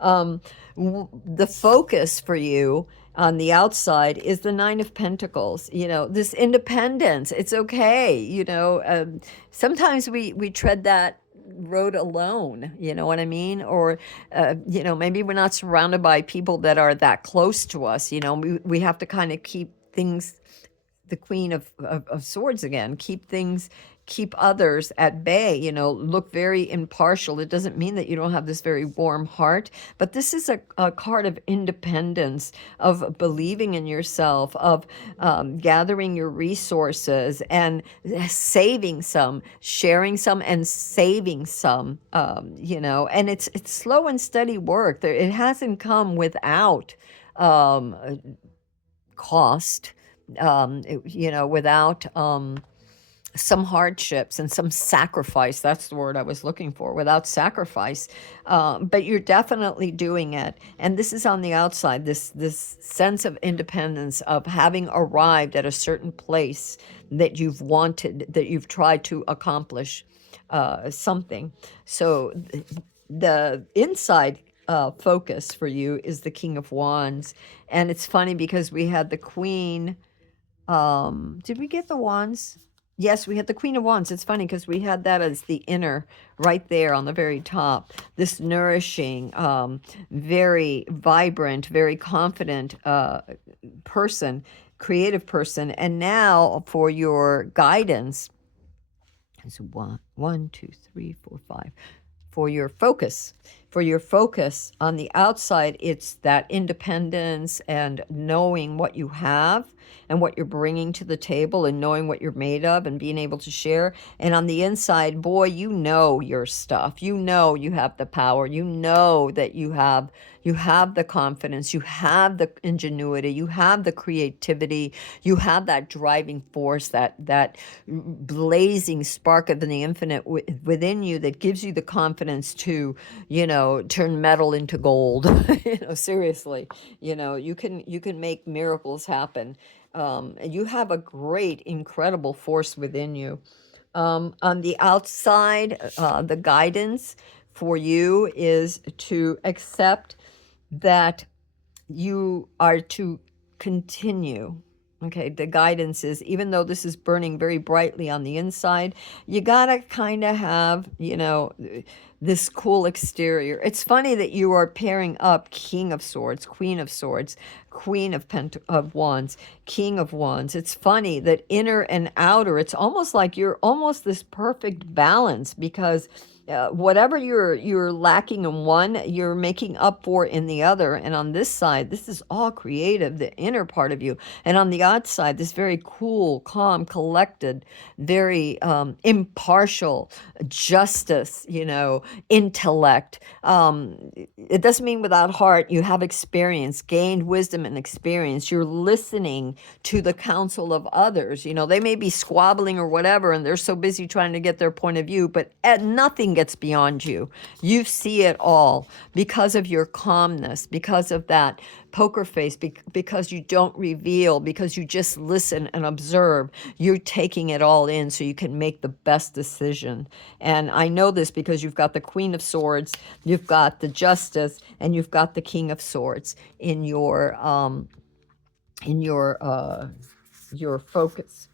The focus for you on the outside is the Nine of Pentacles. This independence. It's okay. Sometimes we tread that road alone. You know what I mean? Or maybe we're not surrounded by people that are that close to us. We have to kind of keep things, the Queen of Swords again, keep others at bay, look very impartial. It doesn't mean that you don't have this very warm heart, but this is a card of independence, of believing in yourself, of gathering your resources and saving some, sharing some, and saving some, and it's slow and steady work. It hasn't come without cost, without some hardships and some sacrifice. That's the word I was looking for, without sacrifice. But you're definitely doing it. And this is on the outside, this sense of independence, of having arrived at a certain place that you've wanted, that you've tried to accomplish something. So the inside focus for you is the King of Wands. And it's funny, because we had the Queen. Did we get the Wands? Yes, we had the Queen of Wands. It's funny, because we had that as the inner, right there on the very top. This nourishing, very vibrant, very confident person, creative person. And now for your guidance, it's one, two, three, four, five. For your focus, For your focus on the outside, it's that independence and knowing what you have and what you're bringing to the table and knowing what you're made of and being able to share. And on the inside, boy, you know your stuff. You know you have the power. You know that you have the confidence, you have the ingenuity, you have the creativity, you have that driving force, that blazing spark of the infinite within you that gives you the confidence to, turn metal into gold. Seriously, you can make miracles happen. And you have a great, incredible force within you. On the outside, the guidance for you is to accept that you are to continue. Okay, the guidance is, even though this is burning very brightly on the inside, you gotta kind of have, this cool exterior. It's funny that you are pairing up King of Swords, Queen of Swords, Queen of Wands, King of Wands. It's funny that inner and outer, it's almost like you're almost this perfect balance, because whatever you're lacking in one, you're making up for in the other. And on this side, this is all creative, the inner part of you. And on the outside, this very cool, calm, collected, very impartial, justice, intellect. It doesn't mean without heart. You have experience, gained wisdom and experience. You're listening to the counsel of others. They may be squabbling or whatever, and they're so busy trying to get their point of view, but nothing gets beyond you. You see it all because of your calmness, because of that poker face, because you don't reveal, because you just listen and observe. You're taking it all in so you can make the best decision. And I know this because you've got the Queen of Swords, you've got the Justice, and you've got the King of Swords in your focus.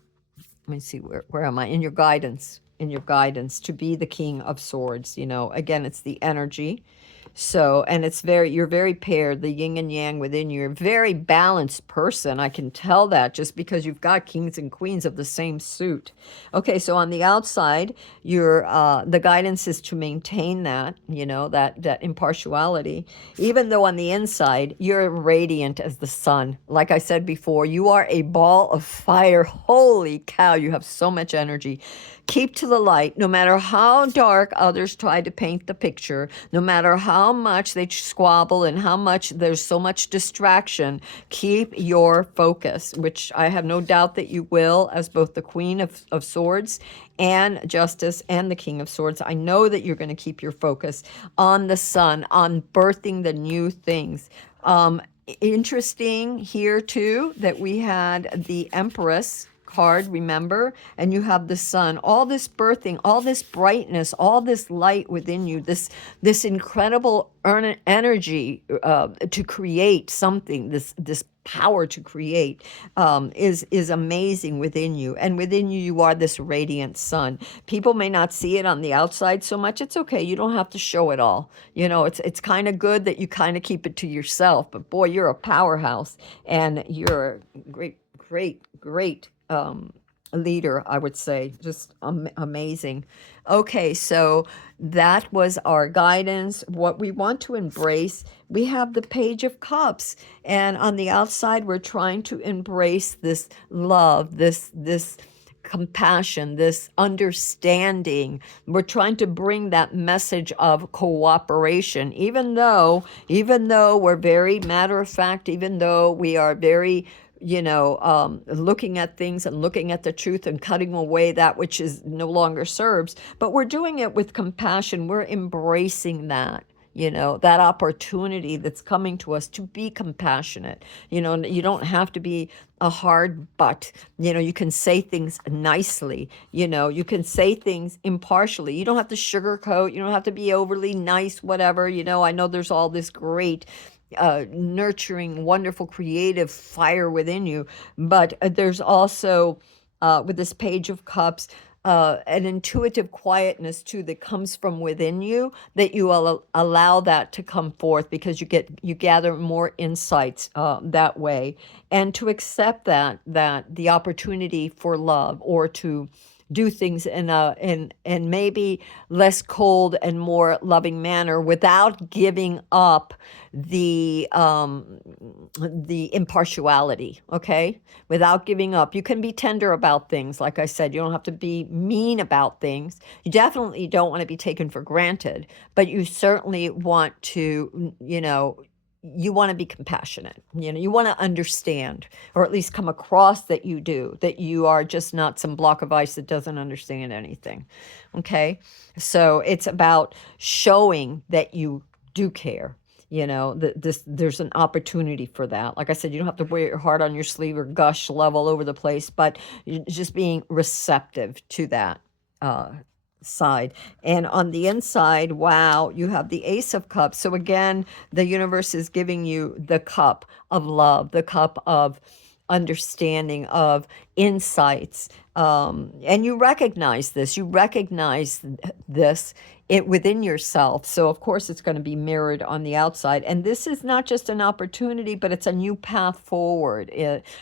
Let me see, where am I? In your guidance. In your guidance to be the King of Swords. Again, it's the energy. So, and you're very paired, the yin and yang within you. You're a very balanced person. I can tell that just because you've got kings and queens of the same suit. Okay, so on the outside, the guidance is to maintain that, that impartiality, even though on the inside, you're radiant as the sun. Like I said before, you are a ball of fire. Holy cow, you have so much energy. Keep to the light, no matter how dark others try to paint the picture, no matter how much they squabble and how much there's so much distraction. Keep your focus, which I have no doubt that you will, as both the Queen of Swords and Justice and the King of Swords. I know that you're going to keep your focus on the sun, on birthing the new things. Interesting here too that we had the Empress card, remember, and you have the sun, all this birthing, all this brightness, all this light within you, this incredible energy to create something, this power to create is amazing within you. And within you, you are this radiant sun. People may not see it on the outside so much. It's okay. You don't have to show it all. It's kind of good that you kind of keep it to yourself. But boy, you're a powerhouse, and you're a great leader, I would say. Just amazing. Okay, so that was our guidance. What we want to embrace, we have the Page of Cups, and on the outside, we're trying to embrace this love, this compassion, this understanding. We're trying to bring that message of cooperation, even though we're very matter of fact, even though we are very looking at things and looking at the truth and cutting away that which is no longer serves, but we're doing it with compassion. We're embracing that, that opportunity that's coming to us to be compassionate. You don't have to be a hard butt. You can say things nicely. You can say things impartially. You don't have to sugarcoat. You don't have to be overly nice, whatever. I know there's all this great nurturing, wonderful, creative fire within you. But there's also, with this Page of Cups, an intuitive quietness too that comes from within you, that you allow that to come forth, because you gather more insights that way, and to accept that the opportunity for love, or to do things in a in maybe less cold and more loving manner without giving up the impartiality, okay? Without giving up. You can be tender about things. Like I said, you don't have to be mean about things. You definitely don't want to be taken for granted, but you certainly want to, you want to be compassionate. You want to understand, or at least come across that you do, that you are just not some block of ice that doesn't understand anything. Okay? So it's about showing that you do care. There's an opportunity for that. Like I said, you don't have to wear your heart on your sleeve or gush love all over the place, but just being receptive to that side. And on the inside, wow, you have the Ace of Cups. So again, the universe is giving you the cup of love, the cup of understanding, of insights. And you recognize this. You recognize this it within yourself. So of course it's going to be mirrored on the outside. And this is not just an opportunity, but it's a new path forward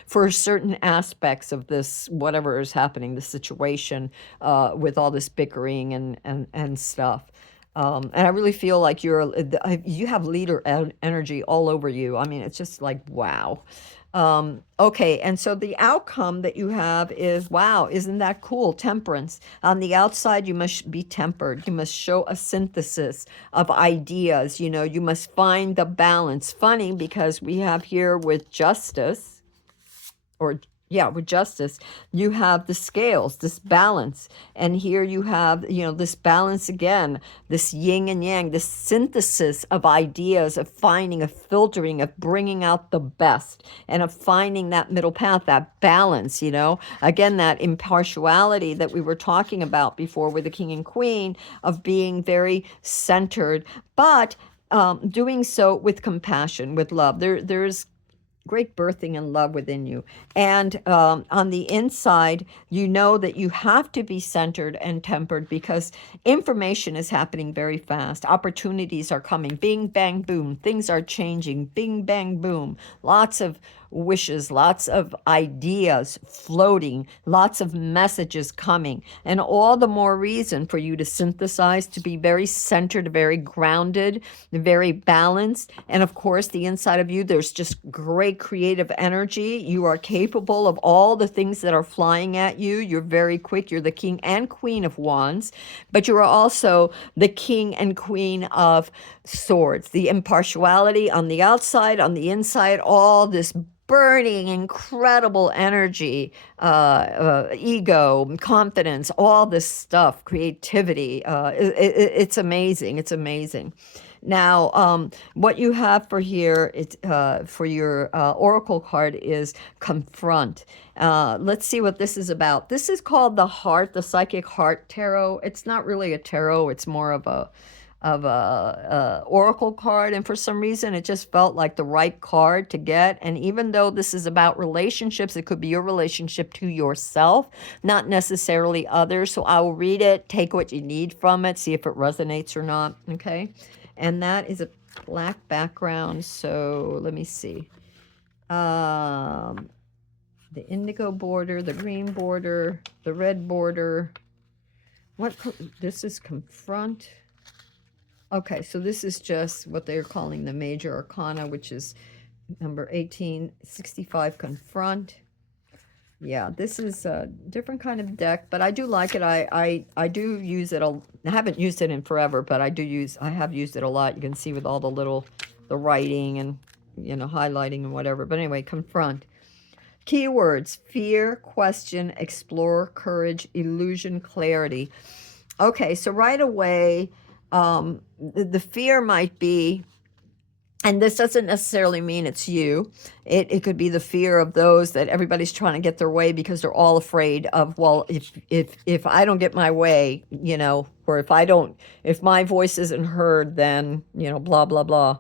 for certain aspects of this, whatever is happening, the situation with all this bickering and stuff. And I really feel like you have leader energy all over you. I mean, it's just like, wow. Okay, and so the outcome that you have is, wow, isn't that cool? Temperance. On the outside, you must be tempered. You must show a synthesis of ideas. You must find the balance. Funny, because we have here with justice, or yeah, with justice, you have the scales, this balance. And here you have, this balance again, this yin and yang, this synthesis of ideas, of finding, of filtering, of bringing out the best, and of finding that middle path, that balance, Again, that impartiality that we were talking about before with the king and queen, of being very centered, but doing so with compassion, with love. There's great birthing and love within you. And on the inside, you know that you have to be centered and tempered because information is happening very fast. Opportunities are coming. Bing, bang, boom. Things are changing. Bing, bang, boom. Lots of wishes, lots of ideas floating, lots of messages coming, and all the more reason for you to synthesize, to be very centered, very grounded, very balanced. And of course, the inside of you, there's just great creative energy. You are capable of all the things that are flying at you. You're very quick. You're the king and queen of wands, but you are also the king and queen of swords. The impartiality on the outside, on the inside, all this burning, incredible energy, ego, confidence, all this stuff, creativity. It's amazing. It's amazing. Now, what you have for here, for your oracle card is confront. Let's see what this is about. This is called the heart, the psychic heart tarot. It's not really a tarot. It's more of a oracle card, and for some reason it just felt like the right card to get. And even though this is about relationships, it could be your relationship to yourself, not necessarily others. So I will read it, take what you need from it, see if it resonates or not. Okay, and that is a black background. So let me see, the indigo border, the green border, the red border. This is confront. Okay, so this is just what they're calling the major arcana, which is number 1865, confront. Yeah, this is a different kind of deck, but I do like it. I do use it. I haven't used it in forever, but I have used it a lot. You can see with all the writing and, highlighting and whatever. But anyway, confront. Keywords: fear, question, explore, courage, illusion, clarity. Okay, so right away, the fear might be, and this doesn't necessarily mean it's you. It could be the fear of those that everybody's trying to get their way because they're all afraid of, well, if I don't get my way, or if my voice isn't heard, then, blah, blah, blah.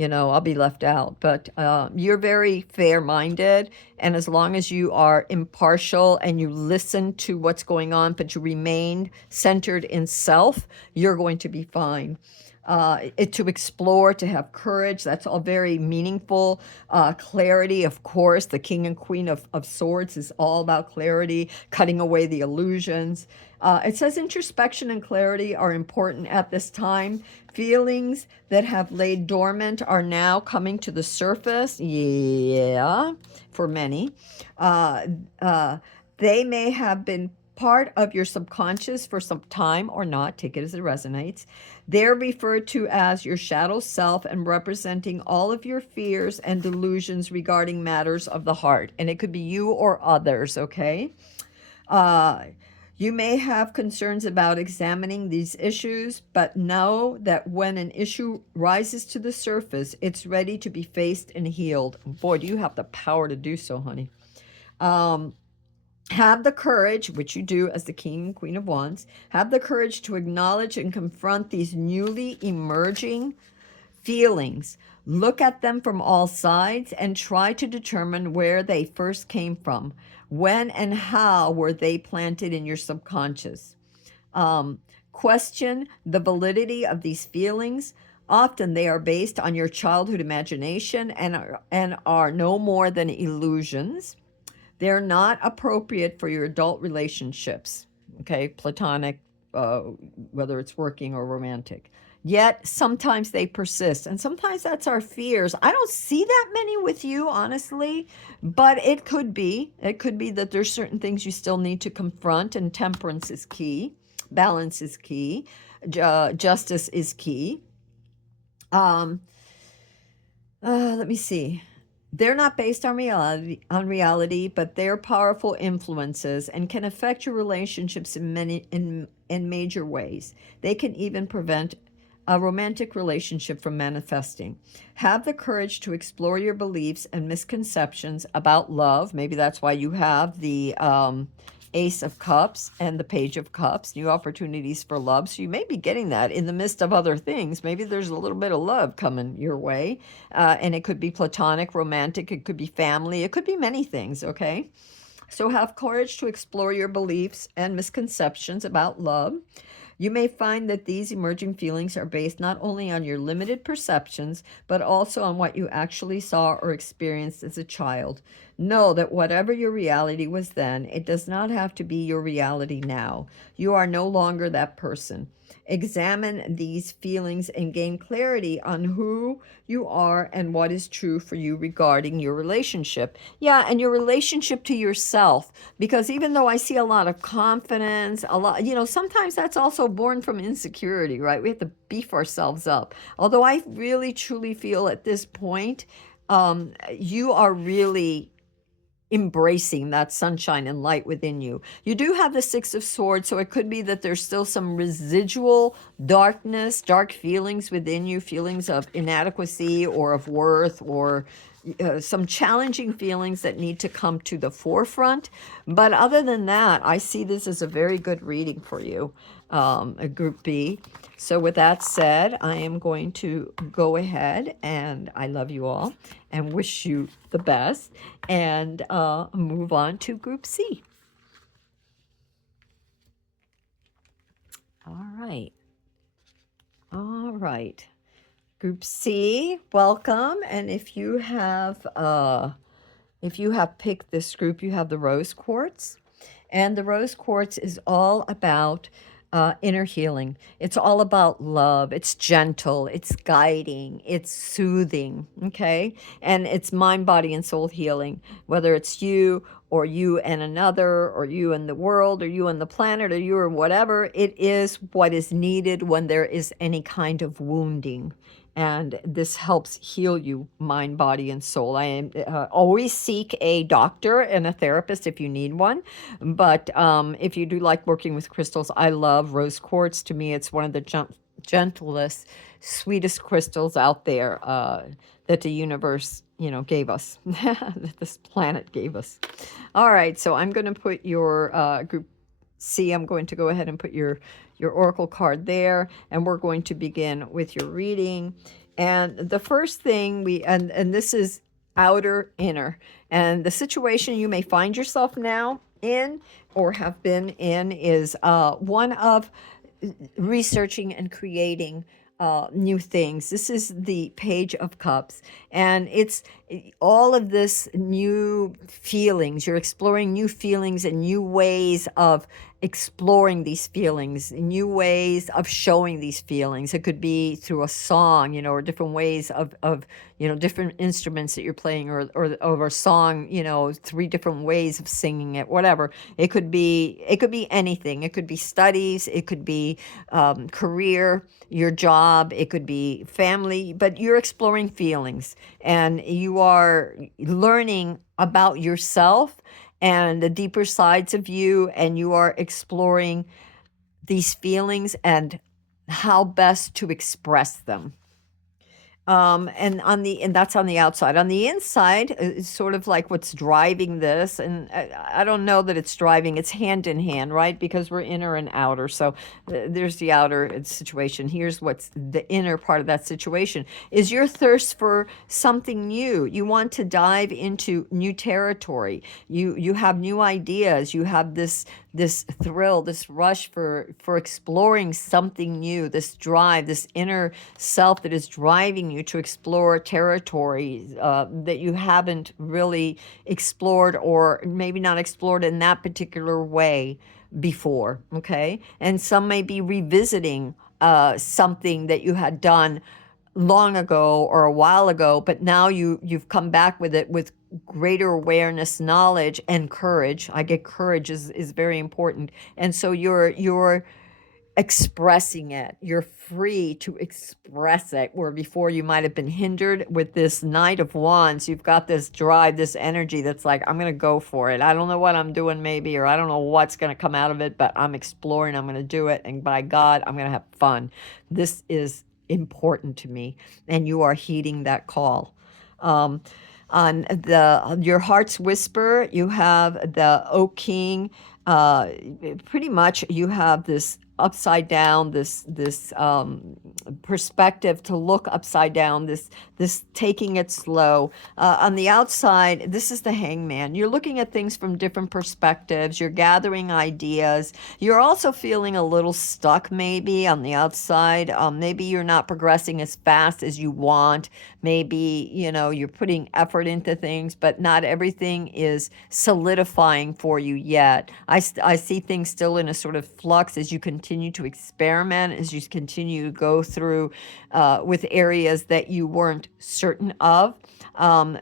I'll be left out. But you're very fair-minded, and as long as you are impartial and you listen to what's going on, but you remain centered in self, you're going to be fine. to explore, to have courage. That's all very meaningful. Clarity, of course. The King and Queen of Swords is all about clarity, cutting away the illusions. It says introspection and clarity are important at this time. Feelings that have laid dormant are now coming to the surface. Yeah, for many. Uh, uh, they may have been part of your subconscious for some time or not. Take it as it resonates. They're referred to as your shadow self and representing all of your fears and delusions regarding matters of the heart. And it could be you or others, okay? Uh, you may have concerns about examining these issues, but know that when an issue rises to the surface, it's ready to be faced and healed. Boy, do you have the power to do so, honey. Have the courage, which you do as the King and Queen of Wands, have the courage to acknowledge and confront these newly emerging feelings. Look at them from all sides and try to determine where they first came from. When and how were they planted in your subconscious? Question the validity of these feelings. Often they are based on your childhood imagination and are no more than illusions. They're not appropriate for your adult relationships, okay, platonic, whether it's working or romantic. Yet sometimes they persist, and sometimes that's our fears. I don't see that many with you, honestly, but it could be. It could be that there's certain things you still need to confront, and temperance is key, balance is key, justice is key. Let me see. They're not based on reality, but they're powerful influences and can affect your relationships in major ways. They can even prevent a romantic relationship from manifesting. Have the courage to explore your beliefs and misconceptions about love. Maybe that's why you have the Ace of Cups and the Page of Cups, new opportunities for love. So you may be getting that in the midst of other things. Maybe there's a little bit of love coming your way. And it could be platonic, romantic, it could be family, it could be many things, okay? So have courage to explore your beliefs and misconceptions about love. You may find that these emerging feelings are based not only on your limited perceptions, but also on what you actually saw or experienced as a child. Know that whatever your reality was then, it does not have to be your reality now. You are no longer that person. Examine these feelings and gain clarity on who you are and what is true for you regarding your relationship. Yeah, and your relationship to yourself. Because even though I see a lot of confidence, a lot, sometimes that's also born from insecurity, right? We have to beef ourselves up. Although I really truly feel at this point, you are really embracing that sunshine and light within you. You do have the Six of Swords, so it could be that there's still some residual darkness, dark feelings within you, feelings of inadequacy or of worth or some challenging feelings that need to come to the forefront. But other than that, I see this as a very good reading for you, a Group B. So with that said, I am going to go ahead and I love you all and wish you the best and move on to Group C. All right. All right. Group C, welcome. And if you have picked this group, you have the rose quartz. And the rose quartz is all about inner healing. It's all about love. It's gentle. It's guiding. It's soothing. Okay. And it's mind, body, and soul healing, whether it's you or you and another, or you and the world, or you and the planet, or you or whatever. It is what is needed when there is any kind of wounding. And this helps heal you, mind, body, and soul. I am always seek a doctor and a therapist if you need one. But if you do like working with crystals, I love rose quartz. To me, it's one of the gentlest, sweetest crystals out there that the universe, gave us, that this planet gave us. All right, so I'm going to put your Group C. I'm going to go ahead and put your oracle card there, and we're going to begin with your reading. And the first thing and this is outer, inner, and the situation you may find yourself now in or have been in is one of researching and creating new things. This is the Page of Cups, and it's all of this new feelings. You're exploring new feelings and new ways of exploring these feelings, new ways of showing these feelings. It could be through a song, or different ways of different instruments that you're playing, or a song, three different ways of singing it, whatever. It could be anything. It could be studies, it could be career, your job, it could be family, but you're exploring feelings, and you are learning about yourself and the deeper sides of you, and you are exploring these feelings and how best to express them. And that's on the outside. On the inside is sort of like what's driving this, and I don't know that it's driving. It's hand in hand, right? Because we're inner and outer. So there's the outer situation. Here's what's the inner part of that situation: is your thirst for something new. You want to dive into new territory. You have new ideas. You have this thrill, this rush for exploring something new, this drive, this inner self that is driving you to explore territories that you haven't really explored, or maybe not explored in that particular way before. Okay, and some may be revisiting something that you had done long ago or a while ago, but now you've come back with it with greater awareness, knowledge, and courage. I get courage is very important, and so you're expressing it. You're free to express it, where before you might have been hindered. With this Knight of Wands, you've got this drive, this energy that's like, I'm going to go for it. I don't know what I'm doing, maybe, or I don't know what's going to come out of it, but I'm exploring. I'm going to do it, and by God, I'm going to have fun. This is important to me, and you are heeding that call. On your heart's whisper, you have the Oak King. Pretty much, you have this upside down, this perspective to look upside down, this taking it slow. On the outside, this is the Hangman. You're looking at things from different perspectives. You're gathering ideas. You're also feeling a little stuck, maybe on the outside. Maybe you're not progressing as fast as you want. Maybe you're putting effort into things, but not everything is solidifying for you yet. I see things still in a sort of flux as you continue to experiment, as you continue to go through with areas that you weren't certain of.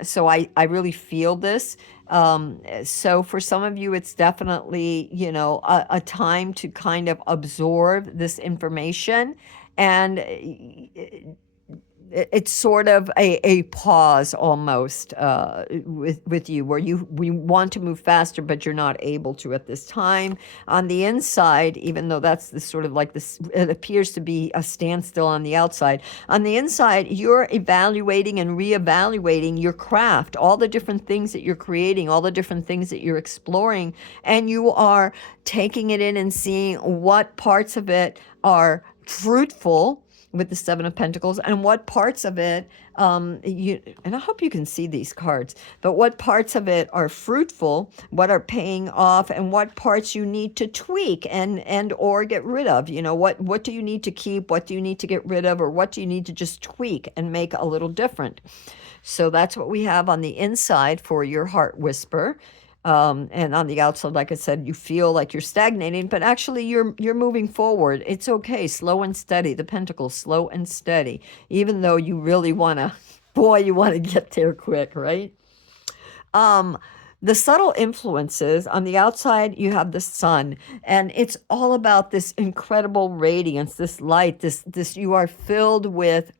So I really feel this. So for some of you, it's definitely, a time to kind of absorb this information, and it's sort of a pause almost with you, where we want to move faster, but you're not able to at this time. On the inside, even though that's the sort of like this, it appears to be a standstill on the outside. On the inside, you're evaluating and reevaluating your craft, all the different things that you're creating, all the different things that you're exploring, and you are taking it in and seeing what parts of it are fruitful, with the Seven of Pentacles, and what parts of it, and I hope you can see these cards, but what parts of it are fruitful, what are paying off, and what parts you need to tweak and or get rid of. What do you need to keep, what do you need to get rid of, or what do you need to just tweak and make a little different. So that's what we have on the inside for your heart whisper. And on the outside, like I said, you feel like you're stagnating, but actually you're moving forward. It's okay, slow and steady. The Pentacles, slow and steady. Even though you really want to, boy, you want to get there quick, right? The subtle influences on the outside, you have the sun, and it's all about this incredible radiance, this light, this you are filled with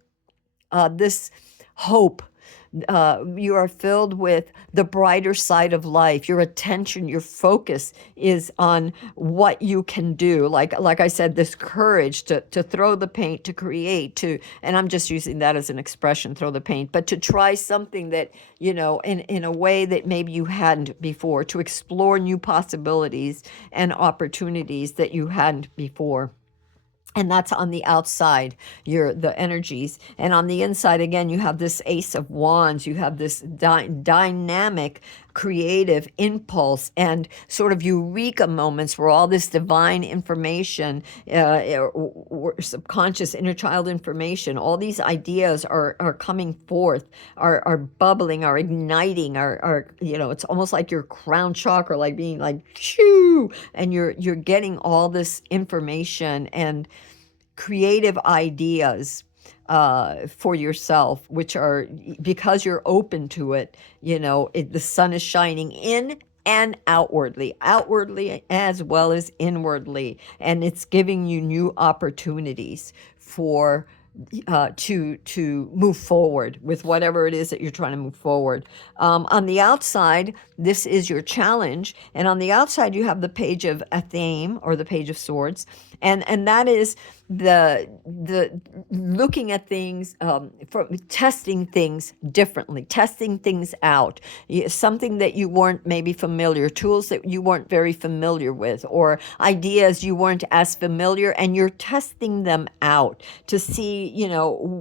this hope. You are filled with the brighter side of life. Your attention, your focus is on what you can do. Like I said, this courage to throw the paint, to create, and I'm just using that as an expression, throw the paint, but to try something that, in a way that maybe you hadn't before, to explore new possibilities and opportunities that you hadn't before. And that's on the outside, the energies. And on the inside, again, you have this Ace of Wands. You have this dynamic creative impulse and sort of eureka moments where all this divine information, or subconscious inner child information, all these ideas are coming forth, are bubbling, are igniting, are it's almost like your crown chakra, like being like shoo, and you're getting all this information and creative ideas for yourself, which are, because you're open to it, the sun is shining in and outwardly as well as inwardly, and it's giving you new opportunities for to move forward with whatever it is that you're trying to move forward. On the outside, this is your challenge, and on the outside you have the page of Athame, or the page of swords, and that is the looking at things, from testing things differently, testing things out, something that you weren't maybe familiar, tools that you weren't very familiar with, or ideas you weren't as familiar, and you're testing them out to see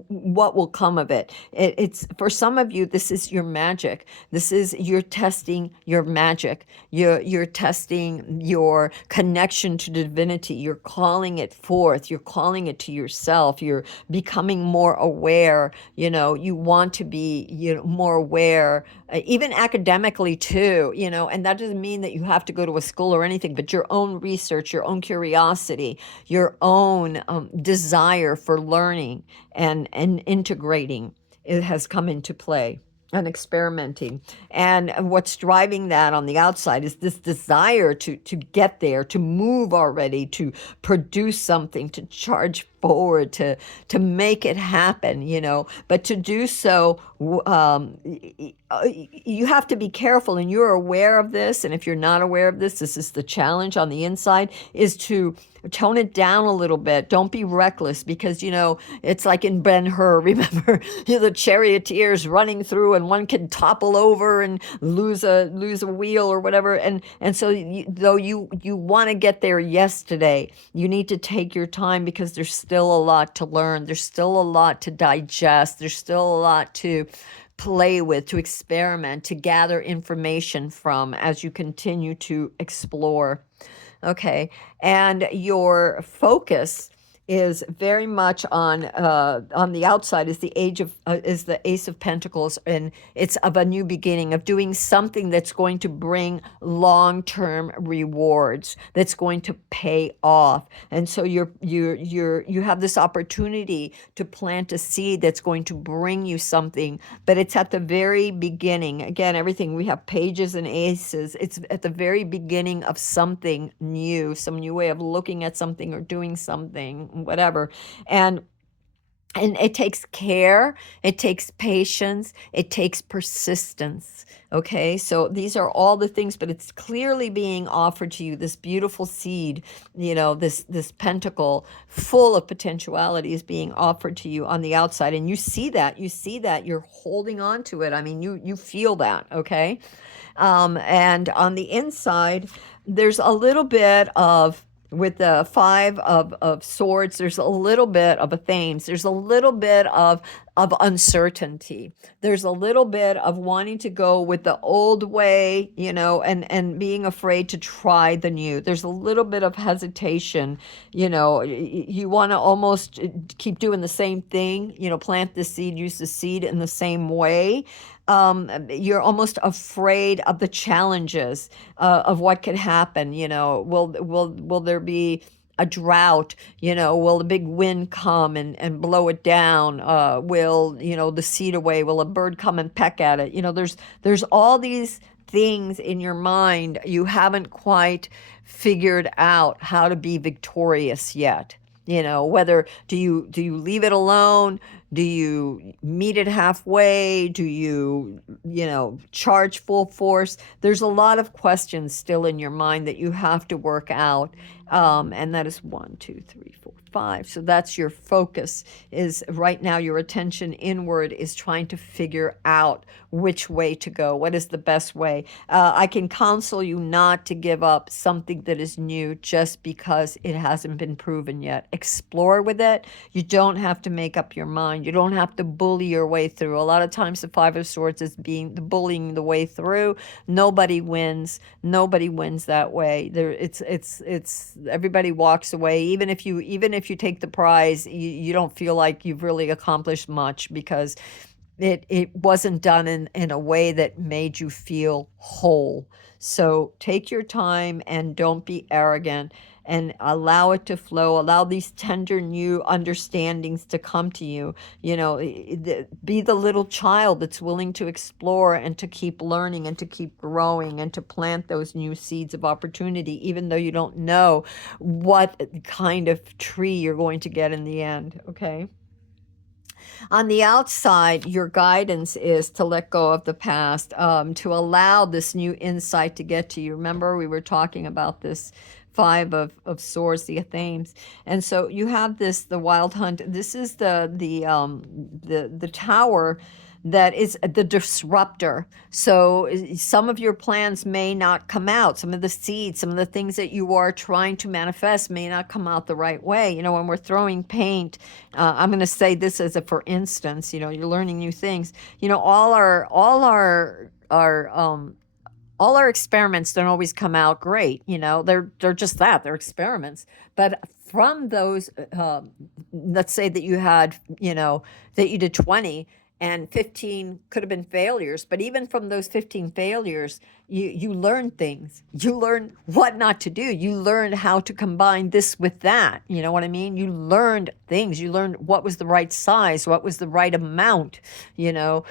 what will come of it. It's for some of you, this is your magic. You're testing your magic. You're testing your connection to divinity. You're calling it forth. You're calling it to yourself. You're becoming more aware. You want to be more aware, even academically too. And that doesn't mean that you have to go to a school or anything, but your own research, your own curiosity, your own desire for learning and integrating, it has come into play, and experimenting. And what's driving that on the outside is this desire to get there, to move already, to produce something, to charge forward, to make it happen, but to do so, you have to be careful, and you're aware of this. And if you're not aware of this is the challenge on the inside, is to tone it down a little bit. Don't be reckless, because it's like in Ben-Hur, remember, the charioteers running through, and one can topple over and lose a wheel or whatever, and so though you want to get there yesterday, you need to take your time, because there's still a lot to learn, there's still a lot to digest, there's still a lot to play with, to experiment, to gather information from as you continue to explore. Okay, and your focus is very much on the outside is the is the Ace of Pentacles, and it's of a new beginning, of doing something that's going to bring long-term rewards, that's going to pay off. And so you have this opportunity to plant a seed that's going to bring you something, but it's at the very beginning. Again, everything, we have pages and aces. It's at the very beginning of something new, some new way of looking at something or doing something, whatever. And it takes care, it takes patience, it takes persistence. Okay, so these are all the things, but it's clearly being offered to you, this beautiful seed, this pentacle full of potentiality is being offered to you on the outside. And you see that, you're holding on to it. I mean, you feel that, okay? And on the inside, there's a little bit of, with the Five of Swords, there's a little bit of a Thames. There's a little bit of uncertainty. There's a little bit of wanting to go with the old way, and being afraid to try the new. There's a little bit of hesitation. You want to almost keep doing the same thing, plant the seed, use the seed in the same way. You're almost afraid of the challenges of what could happen. Will there be a drought? Will the big wind come and blow it down? Will the seed away? Will a bird come and peck at it? There's all these things in your mind. You haven't quite figured out how to be victorious yet. Whether do you leave it alone? Do you meet it halfway? Do you charge full force? There's a lot of questions still in your mind that you have to work out. And that is 1, 2, 3, 4, 5. So that's your focus, is right now your attention inward is trying to figure out which way to go. What is the best way? I can counsel you not to give up something that is new just because it hasn't been proven yet. Explore with it. You don't have to make up your mind. You don't have to bully your way through. A lot of times the 5 of Swords is being the bullying the way through. Nobody wins. Nobody wins that way. There, it's everybody walks away. Even if you take the prize, you don't feel like you've really accomplished much, because it wasn't done in a way that made you feel whole. So take your time and don't be arrogant, and allow it to flow. Allow these tender new understandings to come to you. Be the little child that's willing to explore and to keep learning and to keep growing and to plant those new seeds of opportunity, even though you don't know what kind of tree you're going to get in the end. Okay. On the outside, your guidance is to let go of the past, to allow this new insight to get to you. Remember, we were talking about this 5 of Swords, the Athames. And so you have this, the Wild Hunt. This is the tower that is the disruptor. So some of your plans may not come out. Some of the seeds, some of the things that you are trying to manifest may not come out the right way. When we're throwing paint, I'm going to say this as a for instance. You're learning new things. All our experiments don't always come out great. They're just that, they're experiments. But from those, let's say that you had, that you did 20 and 15 could have been failures. But even from those 15 failures, you learn things. You learn what not to do. You learn how to combine this with that. You know what I mean? You learned things. You learned what was the right size, what was the right amount, you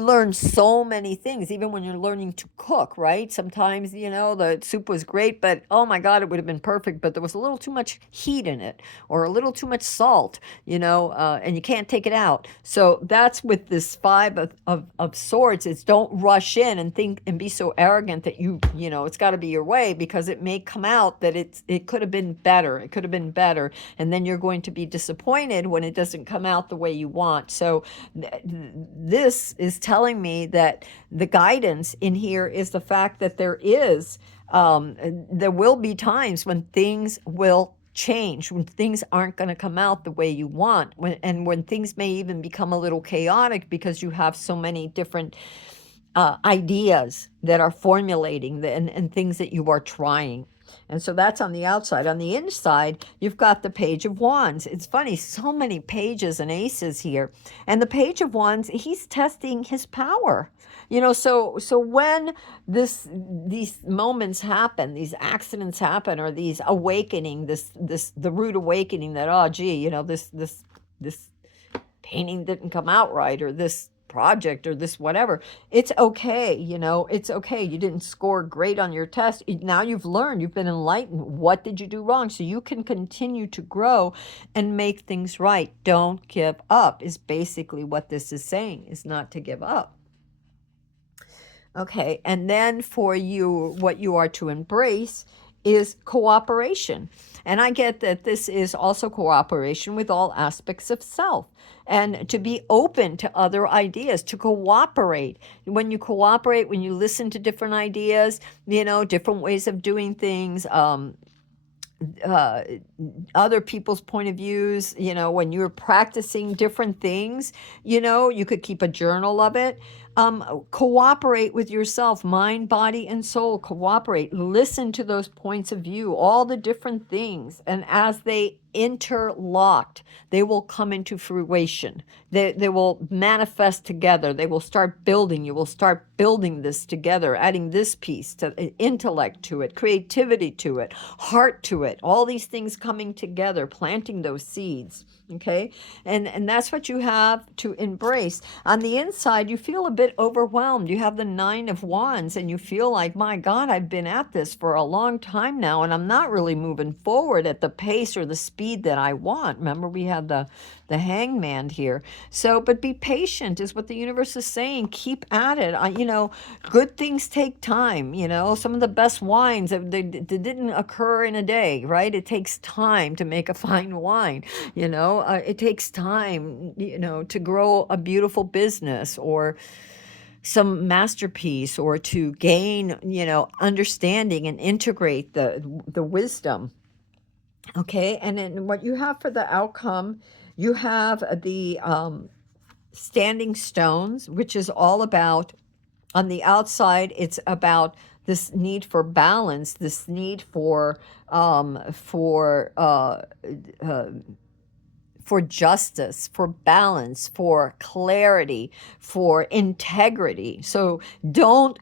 learn so many things, even when you're learning to cook, right? Sometimes, the soup was great, but oh my God, it would have been perfect, but there was a little too much heat in it, or a little too much salt, and you can't take it out. So that's with this 5 of Swords, is don't rush in and think and be so arrogant that it's got to be your way, because it may come out that it could have been better. It could have been better. And then you're going to be disappointed when it doesn't come out the way you want. So this is telling me that the guidance in here is the fact that there will be times when things will change, when things aren't going to come out the way you want, when things may even become a little chaotic, because you have so many different ideas that are formulating and things that you are trying. And so that's on the outside. On the inside, you've got the Page of Wands. It's funny, so many pages and aces here. And the Page of Wands, he's testing his power. So when these moments happen, these accidents happen, or these awakening, the rude awakening that, oh gee, this painting didn't come out right, or this project, or this whatever, it's okay. It's okay. You didn't score great on your test. Now you've learned, you've been enlightened. What did you do wrong? So you can continue to grow and make things right. Don't give up is basically what this is saying, is not to give up. Okay, and then for you, what you are to embrace is cooperation. And I get that this is also cooperation with all aspects of self, and to be open to other ideas, to cooperate. When you cooperate, when you listen to different ideas, different ways of doing things, other people's point of views, when you're practicing different things, you could keep a journal of it. Cooperate with yourself, mind, body, and soul. Cooperate. Listen to those points of view, all the different things. And as they interlocked, they will come into fruition. They will manifest together. They will start building. You will start building this together, adding this piece to intellect to it, creativity to it, heart to it, all these things coming together, planting those seeds. Okay. And that's what you have to embrace. On the inside, you feel a bit overwhelmed. You have the 9 of Wands, and you feel like, my God, I've been at this for a long time now, and I'm not really moving forward at the pace or the speed that I want. Remember, we had the the hangman here. So, but be patient is what the universe is saying. Keep at it. Good things take time. Some of the best wines, they didn't occur in a day, right? It takes time to make a fine wine. It takes time, to grow a beautiful business or some masterpiece, or to gain, understanding and integrate the wisdom. Okay, and then what you have for the outcome, you have the standing stones, which is all about, on the outside, it's about this need for balance, this need for justice, for balance, for clarity, for integrity. So don't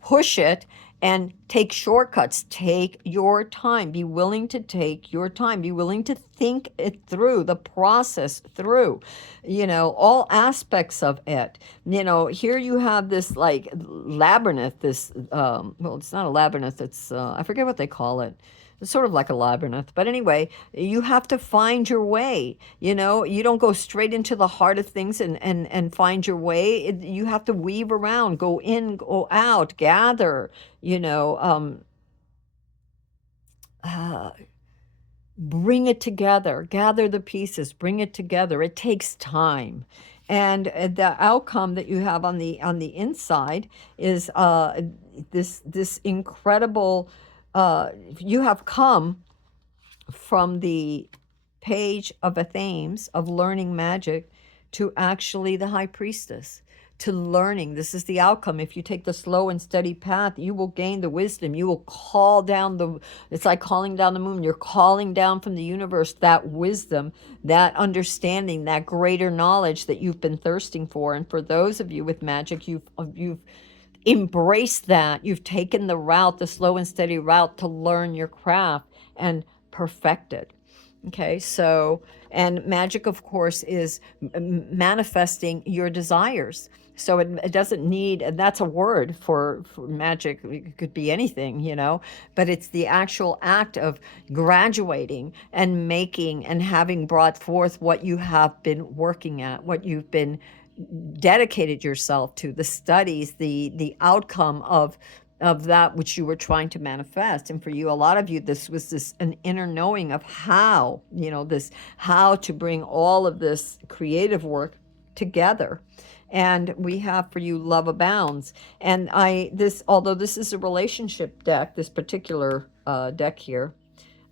push it and take shortcuts. Take your time. Be willing to take your time. Be willing to think it through, the process through, all aspects of it. Here you have this like labyrinth, this, well, it's not a labyrinth. It's, I forget what they call it. It's sort of like a labyrinth. But anyway, you have to find your way. You don't go straight into the heart of things and find your way. You have to weave around, go in, go out, gather, uh, bring it together, gather the pieces, bring it together. It takes time. And the outcome that you have on the inside is this incredible, you have come from the page of Athames of learning magic to actually the high priestess, to learning. This is the outcome. If you take the slow and steady path, you will gain the wisdom. You will call down it's like calling down the moon. You're calling down from the universe that wisdom, that understanding, that greater knowledge that you've been thirsting for. And for those of you with magic, you've embraced that. You've taken the route, the slow and steady route, to learn your craft and perfect it. Okay, so, and magic, of course, is manifesting your desires. So it doesn't need, and that's a word for magic. It could be anything, but it's the actual act of graduating and making and having brought forth what you have been working at, what you've been dedicated yourself to, the studies, the outcome of that which you were trying to manifest. And for you, a lot of you, this was an inner knowing of how, how to bring all of this creative work together. And we have for you love abounds. And although this is a relationship deck, this particular deck here,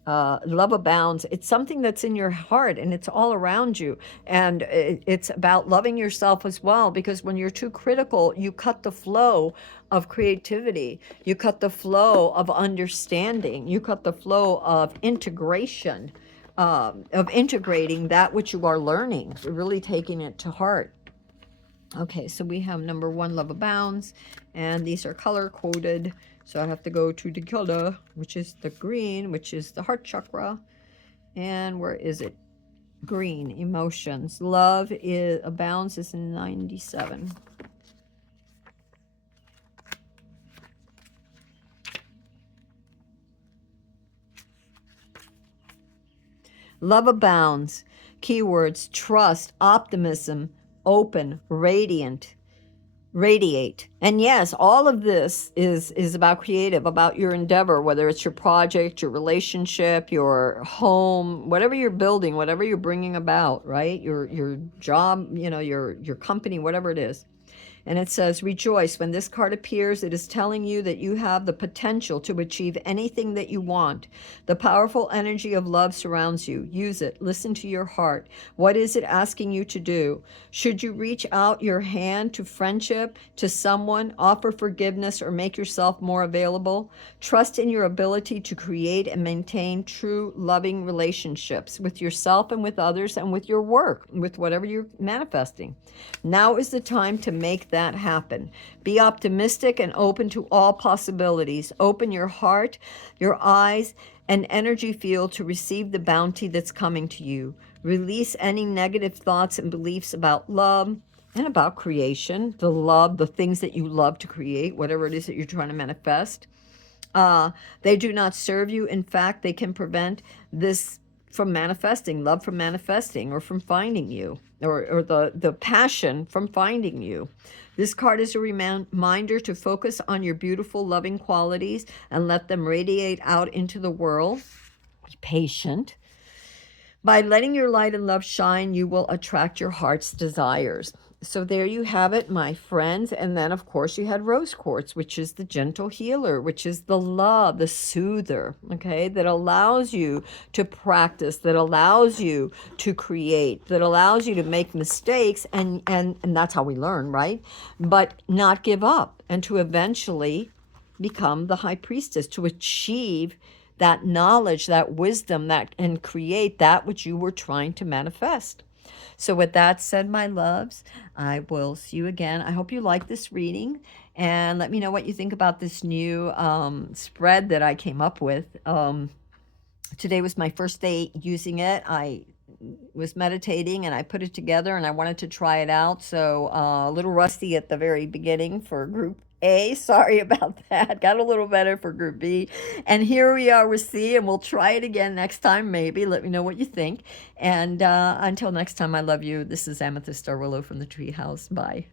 love abounds. It's something that's in your heart and it's all around you. And it's about loving yourself as well, because when you're too critical, you cut the flow of creativity. You cut the flow of understanding. You cut the flow of integration, of integrating that which you are learning, really taking it to heart. Okay, so we have number 1, love abounds, and these are color coded. So I have to go to the color, which is the green, which is the heart chakra. And where is it? Green, emotions. Love abounds is in 97. Love abounds. Keywords: trust, optimism, open, radiant, radiate. And yes, all of this is about creative, about your endeavor, whether it's your project, your relationship, your home, whatever you're building, whatever you're bringing about, right? Your job, your company, whatever it is. And it says, rejoice. When this card appears, it is telling you that you have the potential to achieve anything that you want. The powerful energy of love surrounds you. Use it. Listen to your heart. What is it asking you to do? Should you reach out your hand to friendship, to someone, offer forgiveness, or make yourself more available? Trust in your ability to create and maintain true, loving relationships with yourself and with others and with your work, with whatever you're manifesting. Now is the time to make that happen. Be optimistic and open to all possibilities. Open your heart, your eyes, and energy field to receive the bounty that's coming to you. Release any negative thoughts and beliefs about love and about creation, the things that you love to create, whatever it is that you're trying to manifest. They do not serve you. In fact, they can prevent this from manifesting, love from manifesting, or from finding you, or the passion from finding you. This card is a reminder to focus on your beautiful, loving qualities and let them radiate out into the world. Be patient. By letting your light and love shine, you will attract your heart's desires. So there you have it, my friends. And then, of course, you had rose quartz, which is the gentle healer, which is the love, the soother, okay, that allows you to practice, that allows you to create, that allows you to make mistakes. And that's how we learn, right? But not give up, and to eventually become the high priestess, to achieve that knowledge, that wisdom, that and create that which you were trying to manifest. So with that said, my loves, I will see you again. I hope you like this reading, and let me know what you think about this new spread that I came up with. Today was my first day using it. I was meditating and I put it together and I wanted to try it out. So a little rusty at the very beginning for group A. Sorry about that. Got a little better for group B. And here we are with C, and we'll try it again next time, maybe. Let me know what you think. And until next time, I love you. This is Amethyst Star Willow from the Treehouse. Bye.